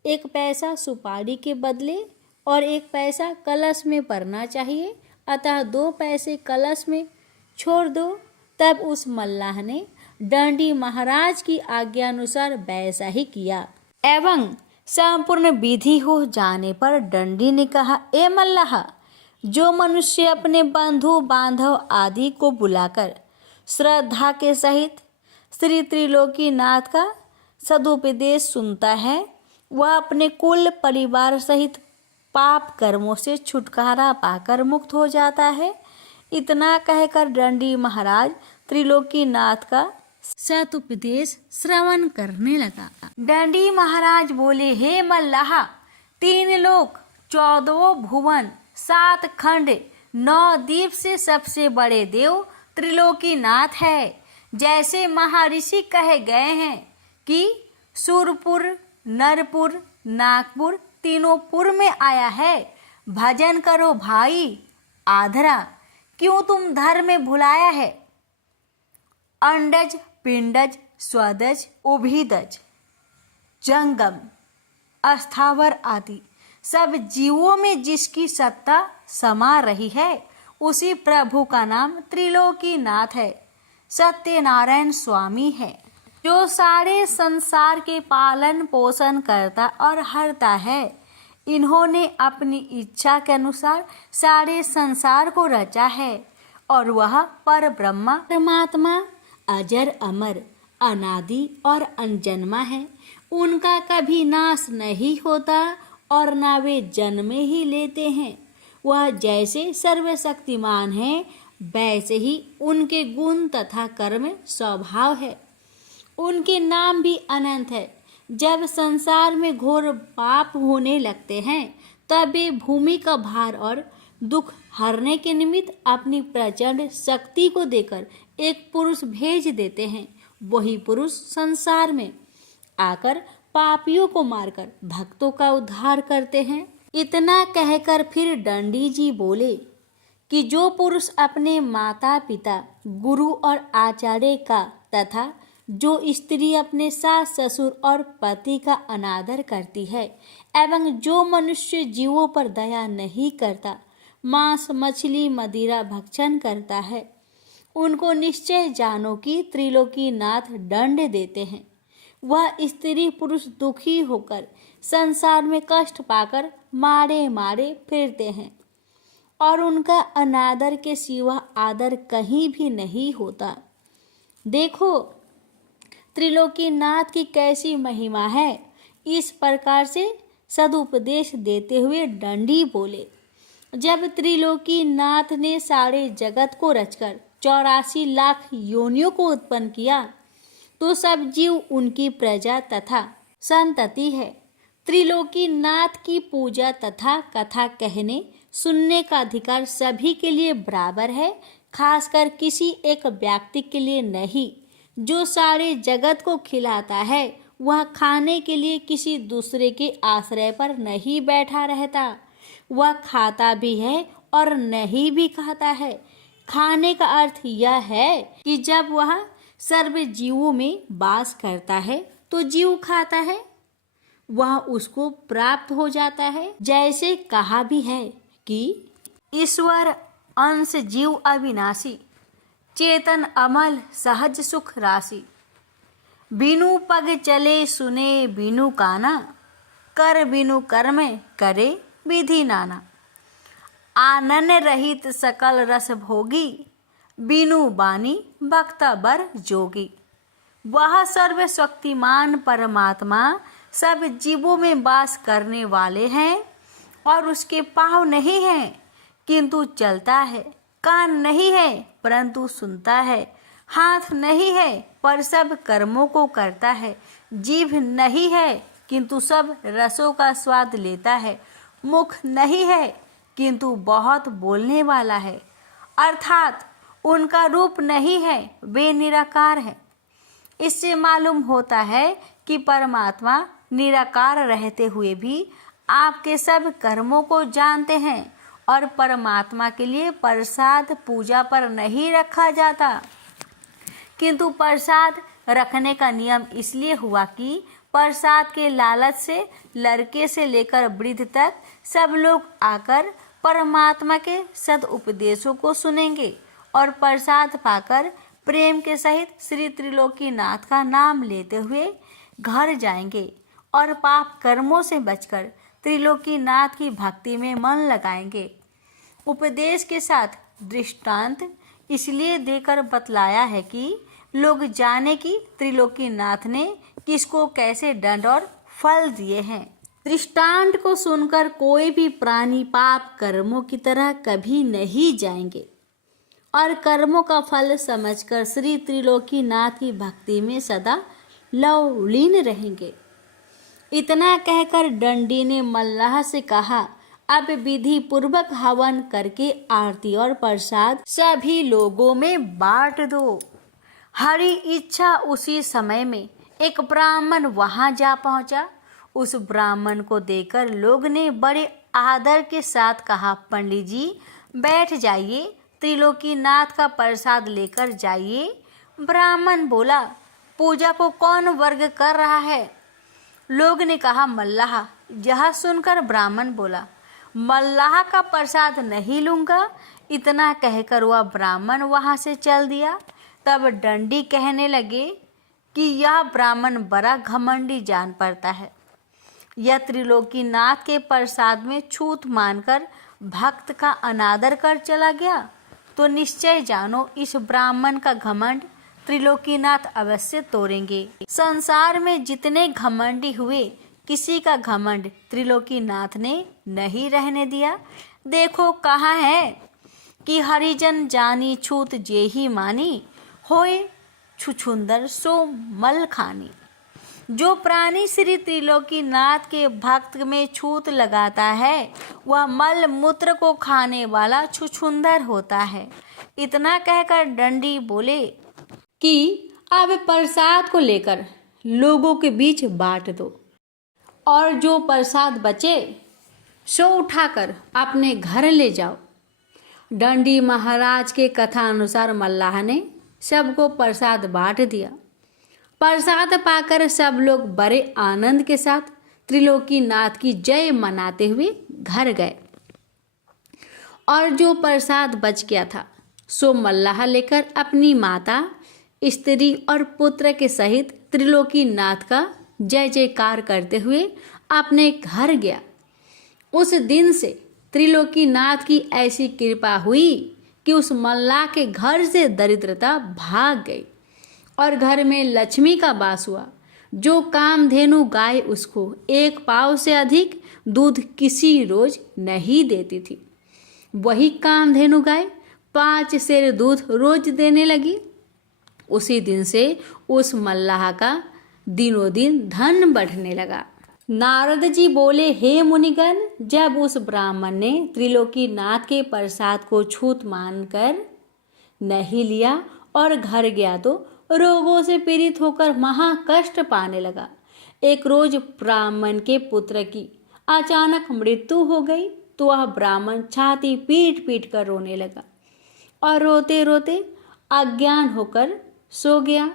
1 पैसा सुपारी के बदले और 1 पैसा कलश में पड़ना चाहिए, अतः 2 पैसे कलश में छोड़ दो। तब उस मल्लाह ने दंडी महाराज की आज्ञानुसार वैसा ही किया एवं संपूर्ण विधि हो जाने पर दंडी ने कहा, ए मल्लाह, जो मनुष्य अपने बंधु बांधव आदि को बुलाकर श्रद्धा के सहित श्री त्रिलोकीनाथ का सदुपदेश सुनता है, वह अपने कुल परिवार सहित पाप कर्मों से छुटकारा पाकर मुक्त हो जाता है। इतना कहकर दंडी महाराज त्रिलोकीनाथ का सदुपदेश श्रवण करने लगा। दंडी महाराज बोले, हे मल्लाह, 3 लोक, 14 भुवन, 7 खंड, 9 द्वीप से सबसे बड़े देव त्रिलोकीनाथ है। जैसे महर्षि कहे गए हैं कि सुरपुर, नरपुर, नागपुर तीनों पुर में आया है। भजन करो भाई आधरा, क्यों तुम धर्म में भुलाया है? अंडज, पिंडज, स्वदज, उभिदज, जंगम, अस्थावर आदि सब जीवों में जिसकी सत्ता समा रही है, उसी प्रभु का नाम त्रिलोकीनाथ है, सत्यनारायण स्वामी है, जो सारे संसार के पालन पोषण करता और हरता है। इन्होंने अपनी इच्छा के अनुसार सारे संसार को रचा है और वह पर ब्रह्मा परमात्मा अजर अमर अनादि और अनजन्मा है। उनका कभी नाश नहीं होता और ना वे जन्म ही लेते हैं। वह जैसे सर्वशक्तिमान है, वैसे ही उनके गुण तथा कर्म स्वभाव है। उनके नाम भी अनंत है। जब संसार में घोर पाप होने लगते हैं, तब वे भूमि का भार और दुख हरने के निमित्त अपनी प्रचंड शक्ति को देकर एक पुरुष भेज देते हैं। वही पुरुष संसार में आकर पापियों को मारकर भक्तों का उद्धार करते हैं। इतना कहकर फिर दंडी जी बोले कि जो पुरुष अपने माता पिता, गुरु और आचार्य का तथा जो स्त्री अपने सास ससुर और पति का अनादर करती है एवं जो मनुष्य जीवों पर दया नहीं करता, मांस मछली मदिरा भक्षण करता है, उनको निश्चय जानो कि त्रिलोकीनाथ दंड देते हैं। वह स्त्री पुरुष दुखी होकर संसार में कष्ट पाकर मारे मारे फिरते हैं और उनका अनादर के सिवा आदर कहीं भी नहीं होता। देखो त्रिलोकीनाथ की कैसी महिमा है। इस प्रकार से सदुपदेश देते हुए दंडी बोले, जब त्रिलोकीनाथ ने सारे जगत को रचकर 84 लाख योनियों को उत्पन्न किया, तो सब जीव उनकी प्रजा तथा संतति है। त्रिलोकीनाथ की पूजा तथा कथा कहने सुनने का अधिकार सभी के लिए बराबर है, खासकर किसी एक व्यक्ति के लिए नहीं। जो सारे जगत को खिलाता है वह खाने के लिए किसी दूसरे के आश्रय पर नहीं बैठा रहता। वह खाता भी है और नहीं भी खाता है। खाने का अर्थ यह है कि जब वह सर्व जीवों में वास करता है तो जीव खाता है, वह उसको प्राप्त हो जाता है। जैसे कहा भी है कि ईश्वर अंश जीव अविनाशी, चेतन अमल सहज सुख राशि। बिनु पग चले सुने बिनु काना, कर बिनु कर्म करे विधि नाना। आनन रहित सकल रस भोगी, बिनु बानी भक्ता बर जोगी। वह सर्वशक्तिमान परमात्मा सब जीवों में वास करने वाले हैं और उसके पाँव नहीं हैं किंतु चलता है, कान नहीं है परंतु सुनता है, हाथ नहीं है पर सब कर्मों को करता है, जीभ नहीं है किंतु सब रसों का स्वाद लेता है, मुख नहीं है किंतु बहुत बोलने वाला है, अर्थात उनका रूप नहीं है, वे निराकार है। इससे मालूम होता है कि परमात्मा निराकार रहते हुए भी आपके सब कर्मों को जानते हैं और परमात्मा के लिए प्रसाद पूजा पर नहीं रखा जाता, किंतु प्रसाद रखने का नियम इसलिए हुआ कि प्रसाद के लालच से लड़के से लेकर वृद्ध तक सब लोग आकर परमात्मा के सदुपदेशों को सुनेंगे और प्रसाद पाकर प्रेम के सहित श्री त्रिलोकीनाथ का नाम लेते हुए घर जाएंगे और पाप कर्मों से बचकर त्रिलोकीनाथ की भक्ति में मन लगाएंगे। उपदेश के साथ दृष्टांत इसलिए देकर बतलाया है कि लोग जाने कि त्रिलोकीनाथ ने किसको कैसे दंड और फल दिए हैं। दृष्टांत को सुनकर कोई भी प्राणी पाप कर्मों की तरह कभी नहीं जाएंगे और कर्मों का फल समझकर श्री त्रिलोकीनाथ की भक्ति में सदा लवलीन रहेंगे। इतना कहकर दंडी ने मल्लाह से कहा, अब विधि पूर्वक हवन करके आरती और प्रसाद सभी लोगों में बांट दो। हरि इच्छा उसी समय में एक ब्राह्मण वहां जा पहुंचा। उस ब्राह्मण को देखकर लोग ने बड़े आदर के साथ कहा, पंडित जी बैठ जाइए, त्रिलोकीनाथ का प्रसाद लेकर जाइए। ब्राह्मण बोला, पूजा को कौन वर्ग कर रहा है? लोग ने कहा, मल्लाह। यह सुनकर ब्राह्मण बोला, मल्लाह का प्रसाद नहीं लूंगा। इतना कहकर वह ब्राह्मण वहां से चल दिया। तब दंडी कहने लगे कि यह ब्राह्मण बड़ा घमंडी जान पड़ता है। यह त्रिलोकीनाथ के प्रसाद में छूत मानकर भक्त का अनादर कर चला गया, तो निश्चय जानो इस ब्राह्मण का घमंड त्रिलोकीनाथ अवश्य तोड़ेंगे। संसार में जितने घमंडी हुए, किसी का घमंड त्रिलोकीनाथ ने नहीं रहने दिया। देखो कहा है कि हरिजन जानी छूत जेही मानी, होए छुछुंदर सो मल खानी। जो प्राणी श्री त्रिलोकीनाथ के भक्त में छूत लगाता है वह मल मूत्र को खाने वाला छुछुंदर होता है। इतना कहकर दंडी बोले कि अब प्रसाद को लेकर लोगों के बीच बांट दो और जो प्रसाद बचे सो उठाकर अपने घर ले जाओ। दंडी महाराज के कथा अनुसार मल्लाह ने सबको प्रसाद बांट दिया। प्रसाद पाकर सब लोग बड़े आनंद के साथ त्रिलोकीनाथ की जय मनाते हुए घर गए और जो प्रसाद बच गया था सो मल्लाह लेकर अपनी माता, स्त्री और पुत्र के सहित त्रिलोकीनाथ का जय जयकार करते हुए अपने घर गया। उस दिन से त्रिलोकीनाथ की ऐसी कृपा हुई कि उस मल्लाह के घर से दरिद्रता भाग गई और घर में लक्ष्मी का वास हुआ। जो कामधेनु गाय उसको एक पाव से अधिक दूध किसी रोज नहीं देती थी, वही कामधेनु गाय 5 सेर दूध रोज देने लगी। उसी दिन से उस मल्लाह का दिनों दिन धन बढ़ने लगा। नारद जी बोले, हे मुनिगण, जब उस ब्राह्मण ने त्रिलोकीनाथ के प्रसाद को छूत मानकर नहीं लिया और घर गया तो रोगों से पीड़ित होकर महाकष्ट पाने लगा। एक रोज ब्राह्मण के पुत्र की अचानक मृत्यु हो गई तो वह ब्राह्मण छाती पीट पीट कर रोने लगा और रोते रोते अज्ञान होकर सो गया।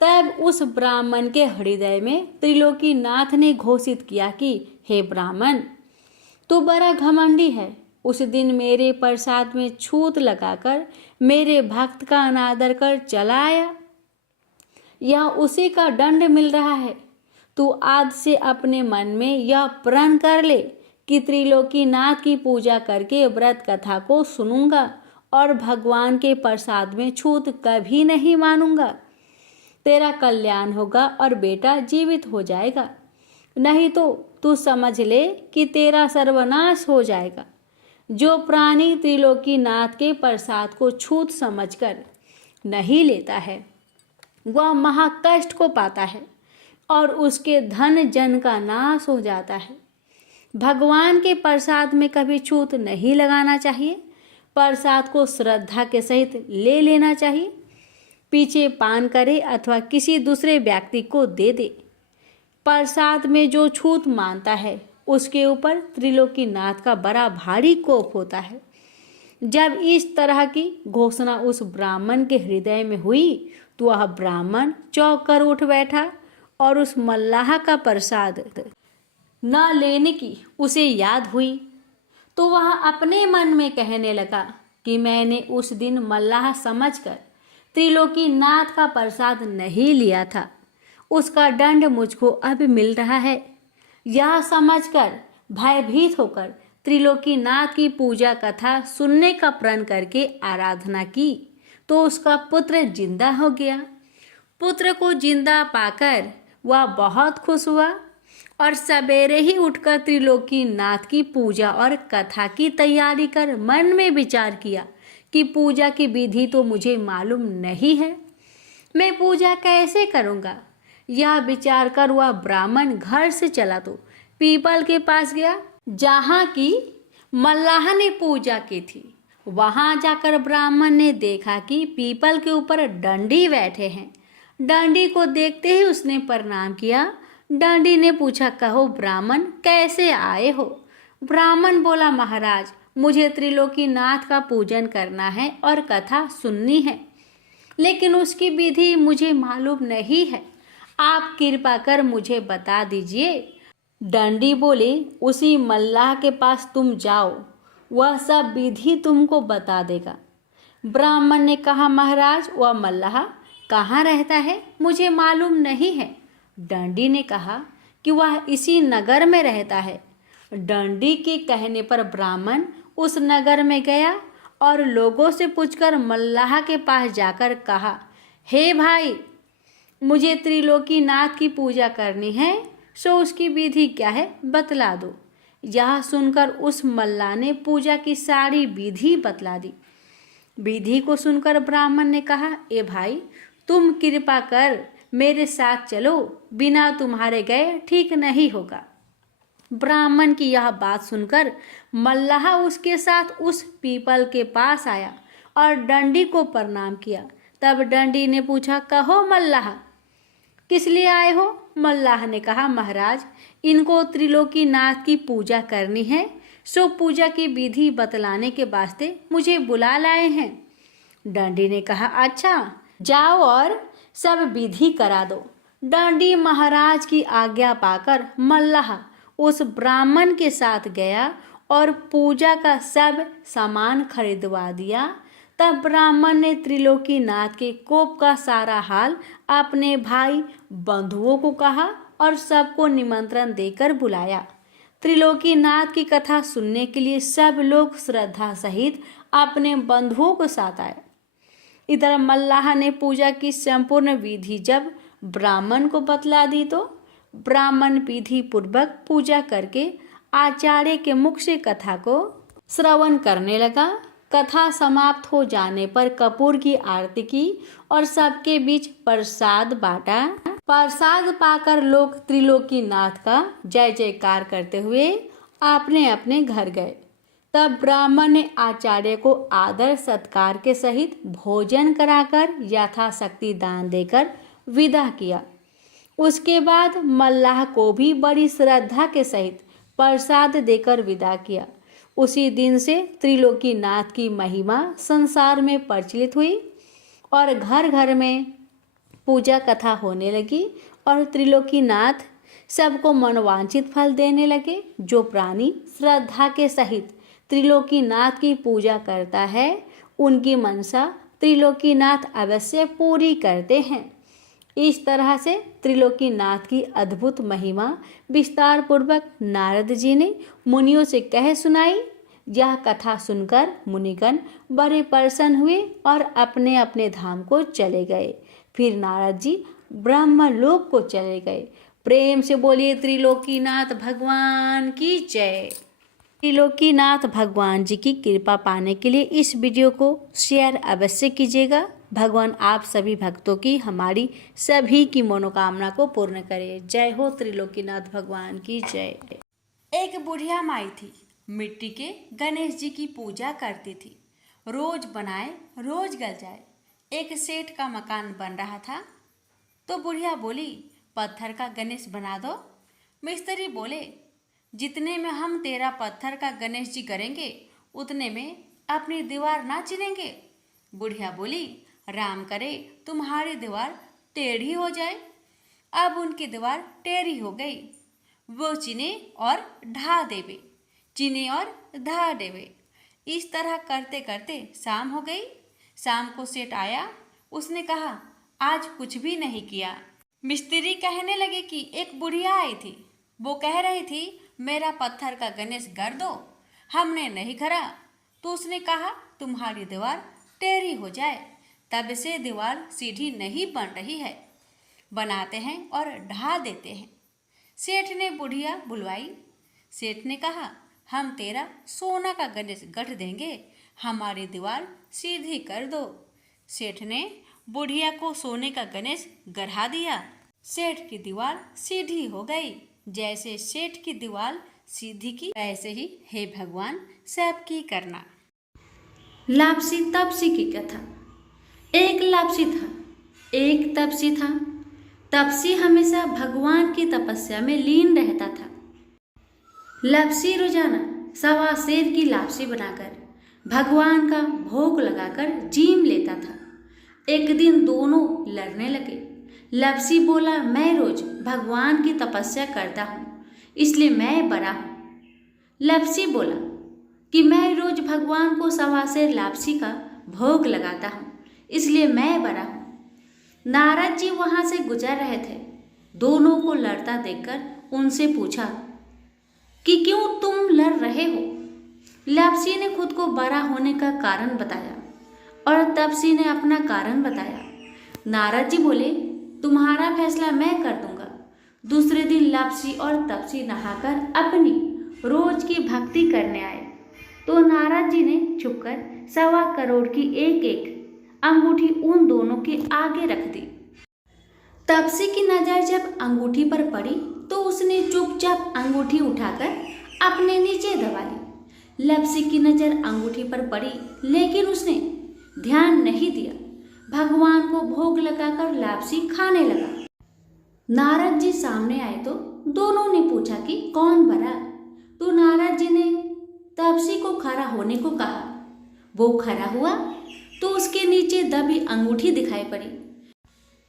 तब उस ब्राह्मण के हृदय में त्रिलोकीनाथ ने घोषित किया कि हे ब्राह्मण, तू बड़ा घमंडी है। उस दिन मेरे प्रसाद में छूत लगाकर मेरे भक्त का अनादर कर चला आया, यह उसी का दंड मिल रहा है। तू आज से अपने मन में यह प्रण कर ले कि त्रिलोकीनाथ की पूजा करके व्रत कथा को सुनूंगा और भगवान के प्रसाद में छूत कभी नहीं मानूंगा। तेरा कल्याण होगा और बेटा जीवित हो जाएगा, नहीं तो तू समझ ले कि तेरा सर्वनाश हो जाएगा। जो प्राणी त्रिलोकीनाथ के प्रसाद को छूत समझकर नहीं लेता है वह महाकष्ट को पाता है और उसके धन जन का नाश हो जाता है। भगवान के प्रसाद में कभी छूत नहीं लगाना चाहिए। प्रसाद को श्रद्धा के सहित ले लेना चाहिए। पीछे पान करे अथवा किसी दूसरे व्यक्ति को दे दे। प्रसाद में जो छूत मानता है उसके ऊपर त्रिलोकीनाथ का बड़ा भारी कोप होता है। जब इस तरह की घोषणा उस ब्राह्मण के हृदय में हुई तो वह ब्राह्मण चौंक कर उठ बैठा और उस मल्लाह का प्रसाद न लेने की उसे याद हुई तो वह अपने मन में कहने लगा कि मैंने उस दिन मल्लाह समझकर त्रिलोकीनाथ का प्रसाद नहीं लिया था, उसका दंड मुझको अब मिल रहा है। यह समझकर भयभीत होकर त्रिलोकीनाथ की पूजा कथा सुनने का प्रण करके आराधना की तो उसका पुत्र जिंदा हो गया। पुत्र को जिंदा पाकर वह बहुत खुश हुआ और सवेरे ही उठकर त्रिलोकीनाथ की पूजा और कथा की तैयारी कर मन में विचार किया कि पूजा की विधि तो मुझे मालूम नहीं है, मैं पूजा कैसे करूँगा। यह विचार कर वह ब्राह्मण घर से चला तो पीपल के पास गया जहाँ की मल्लाह ने पूजा की थी। वहाँ जाकर ब्राह्मण ने देखा कि पीपल के ऊपर डंडी बैठे हैं। डंडी को देखते ही उसने प्रणाम किया। डंडी ने पूछा, कहो ब्राह्मण कैसे आए हो। ब्राह्मण बोला, महाराज मुझे त्रिलोकीनाथ का पूजन करना है और कथा सुननी है, लेकिन उसकी विधि मुझे मालूम नहीं है, आप कृपा कर मुझे बता दीजिए। डंडी बोले, उसी मल्लाह के पास तुम जाओ, वह सब विधि तुमको बता देगा। ब्राह्मण ने कहा, महाराज वह मल्लाह कहाँ रहता है, मुझे मालूम नहीं है। डंडी ने कहा कि वह इसी नगर में रहता है। डंडी के कहने पर ब्राह्मण उस नगर में गया और लोगों से पूछकर मल्लाह के पास जाकर कहा, हे भाई, मुझे त्रिलोकीनाथ की पूजा करनी है, सो उसकी विधि क्या है बतला दो। यह सुनकर उस मल्लाह ने पूजा की सारी विधि बतला दी। विधि को सुनकर ब्राह्मण ने कहा, ए भाई, तुम कृपा कर मेरे साथ चलो, बिना तुम्हारे गए ठीक नहीं होगा। ब्राह्मण की यह बात सुनकर मल्लाह उसके साथ उस पीपल के पास आया और डंडी को प्रणाम किया। तब डंडी ने पूछा, कहो मल्लाह किस लिए आए हो। मल्लाह ने कहा, महाराज इनको त्रिलोकीनाथ की पूजा करनी है, सो पूजा की विधि बतलाने के वास्ते मुझे बुला लाए हैं। डंडी ने कहा, अच्छा जाओ और सब विधि करा दो। डंडी महाराज की आज्ञा पाकर मल्लाह उस ब्राह्मण के साथ गया और पूजा का सब सामान खरीदवा दिया। तब ब्राह्मण ने त्रिलोकीनाथ के कोप का सारा हाल अपने भाई बंधुओं को कहा और सबको निमंत्रण देकर बुलाया। त्रिलोकीनाथ की कथा सुनने के लिए सब लोग श्रद्धा सहित अपने बंधुओं को साथ आए। इधर मल्लाह ने पूजा की संपूर्ण विधि जब ब्राह्मण को बतला दी तो ब्राह्मण विधि पूर्वक पूजा करके आचार्य के मुख से कथा को श्रवण करने लगा। कथा समाप्त हो जाने पर कपूर की आरती की और सबके बीच प्रसाद बांटा। प्रसाद पाकर लोग त्रिलोकीनाथ का जय जयकार करते हुए अपने अपने घर गए। तब ब्राह्मण ने आचार्य को आदर सत्कार के सहित भोजन कराकर यथाशक्ति दान देकर विदा किया। उसके बाद मल्लाह को भी बड़ी श्रद्धा के सहित प्रसाद देकर विदा किया। उसी दिन से त्रिलोकीनाथ की महिमा संसार में प्रचलित हुई और घर घर में पूजा कथा होने लगी और त्रिलोकीनाथ सबको मनोवांछित फल देने लगे। जो प्राणी श्रद्धा के सहित त्रिलोकीनाथ की पूजा करता है उनकी मनसा त्रिलोकीनाथ अवश्य पूरी करते हैं। इस तरह से त्रिलोकीनाथ की अद्भुत महिमा विस्तार पूर्वक नारद जी ने मुनियों से कह सुनाई। यह कथा सुनकर मुनिगण बड़े प्रसन्न हुए और अपने अपने धाम को चले गए। फिर नारद जी ब्रह्मलोक को चले गए। प्रेम से बोलिए त्रिलोकीनाथ भगवान की जय। त्रिलोकीनाथ भगवान जी की कृपा पाने के लिए इस वीडियो को शेयर अवश्य कीजिएगा। भगवान आप सभी भक्तों की, हमारी सभी की मनोकामना को पूर्ण करे। जय हो त्रिलोकीनाथ भगवान की जय। एक बुढ़िया माई थी, मिट्टी के गणेश जी की पूजा करती थी। रोज बनाए रोज गल जाए। एक सेठ का मकान बन रहा था तो बुढ़िया बोली, पत्थर का गणेश बना दो। मिस्त्री बोले, जितने में हम तेरा पत्थर का गणेश जी करेंगे उतने में अपनी दीवार ना चिनेंगे। बुढ़िया बोली, राम करे तुम्हारी दीवार टेढ़ी हो जाए। अब उनकी दीवार टेढ़ी हो गई। वो चिने और ढा देवे, चिने और ढा देवे। इस तरह करते करते शाम हो गई। शाम को सेठ आया। उसने कहा, आज कुछ भी नहीं किया। मिस्त्री कहने लगे कि एक बुढ़िया आई थी, वो कह रही थी मेरा पत्थर का गणेश कर दो। हमने नहीं करा तो उसने कहा तुम्हारी दीवार टेढ़ी हो जाए। तब से दीवार सीधी नहीं बन रही है। बनाते हैं और ढा देते हैं। सेठ ने बुढ़िया बुलवाई। सेठ ने कहा, हम तेरा सोना का गणेश गढ़ देंगे, हमारी दीवार सीधी कर दो। सेठ ने बुढ़िया को सोने का गणेश गढ़ा दिया। सेठ की दीवार सीधी हो गई। जैसे सेठ की दीवार सीधी की, ऐसे ही हे भगवान सबकी करना। लापसी तपसी की कथा। एक लापसी था, एक तपसी था। तपसी हमेशा भगवान की तपस्या में लीन रहता था। लापसी रोजाना सवा सेर की लापसी बनाकर भगवान का भोग लगाकर जीम लेता था। एक दिन दोनों लड़ने लगे। लापसी बोला, मैं रोज भगवान की तपस्या करता हूँ इसलिए मैं बड़ा हूँ। लापसी बोला कि मैं रोज भगवान को सवा सेर लापसी का भोग लगाता हूँ इसलिए मैं बड़ा हूँ। नारद जी वहाँ से गुजर रहे थे। दोनों को लड़ता देखकर उनसे पूछा कि क्यों तुम लड़ रहे हो। लापसी ने खुद को बड़ा होने का कारण बताया और तपसी ने अपना कारण बताया। नारद जी बोले, तुम्हारा फैसला मैं कर दूंगा। दूसरे दिन लापसी और तपसी नहाकर अपनी रोज की भक्ति करने आए तो नारद जी ने छुपकर 1.25 करोड़ की एक एक अंगूठी उन दोनों के आगे रख दी। तपसी की नजर जब अंगूठी पर पड़ी तो उसने चुपचाप अंगूठी उठाकर अपने नीचे दबा ली। लापसी की नजर अंगूठी पर पड़ी लेकिन उसने ध्यान नहीं दिया। भगवान को भोग लगाकर लापसी खाने लगा। नारद जी सामने आए तो दोनों ने पूछा कि कौन बड़ा। तो नारद जी ने तपसी को खड़ा होने को कहा। वो खड़ा हुआ तो उसके नीचे दबी अंगूठी दिखाई पड़ी।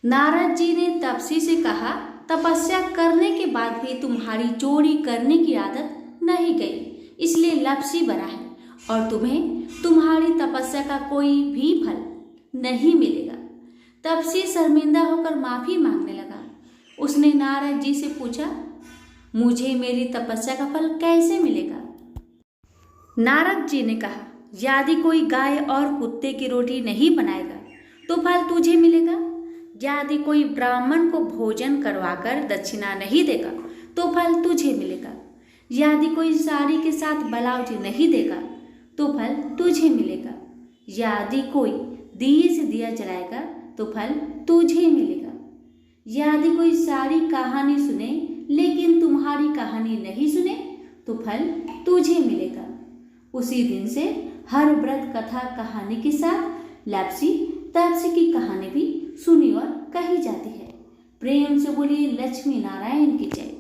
नारद जी ने तपसी से कहा, तपस्या करने के बाद भी तुम्हारी चोरी करने की आदत नहीं गई, इसलिए लापसी बड़ा है और तुम्हें तुम्हारी तपस्या का कोई भी फल नहीं मिलेगा। तपसी शर्मिंदा होकर माफी मांगने लगा। उसने नारद जी से पूछा, मुझे मेरी तपस्या का फल कैसे मिलेगा। नारद जी ने कहा, यदि कोई गाय और कुत्ते की रोटी नहीं बनाएगा तो फल तुझे मिलेगा। यदि कोई ब्राह्मण को भोजन करवाकर दक्षिणा नहीं देगा तो फल तुझे मिलेगा। यदि कोई साड़ी के साथ ब्लाउज नहीं देगा तो फल तुझे मिलेगा। यदि कोई दिए से दिया जलाएगा तो फल तुझे मिलेगा। यदि कोई सारी कहानी सुने लेकिन तुम्हारी कहानी नहीं सुने तो फल तुझे मिलेगा। उसी दिन से हर व्रत कथा कहानी के साथ लापसी तापसी की कहानी भी सुनी और कही जाती है। प्रेम से बोलिए लक्ष्मी नारायण की जय।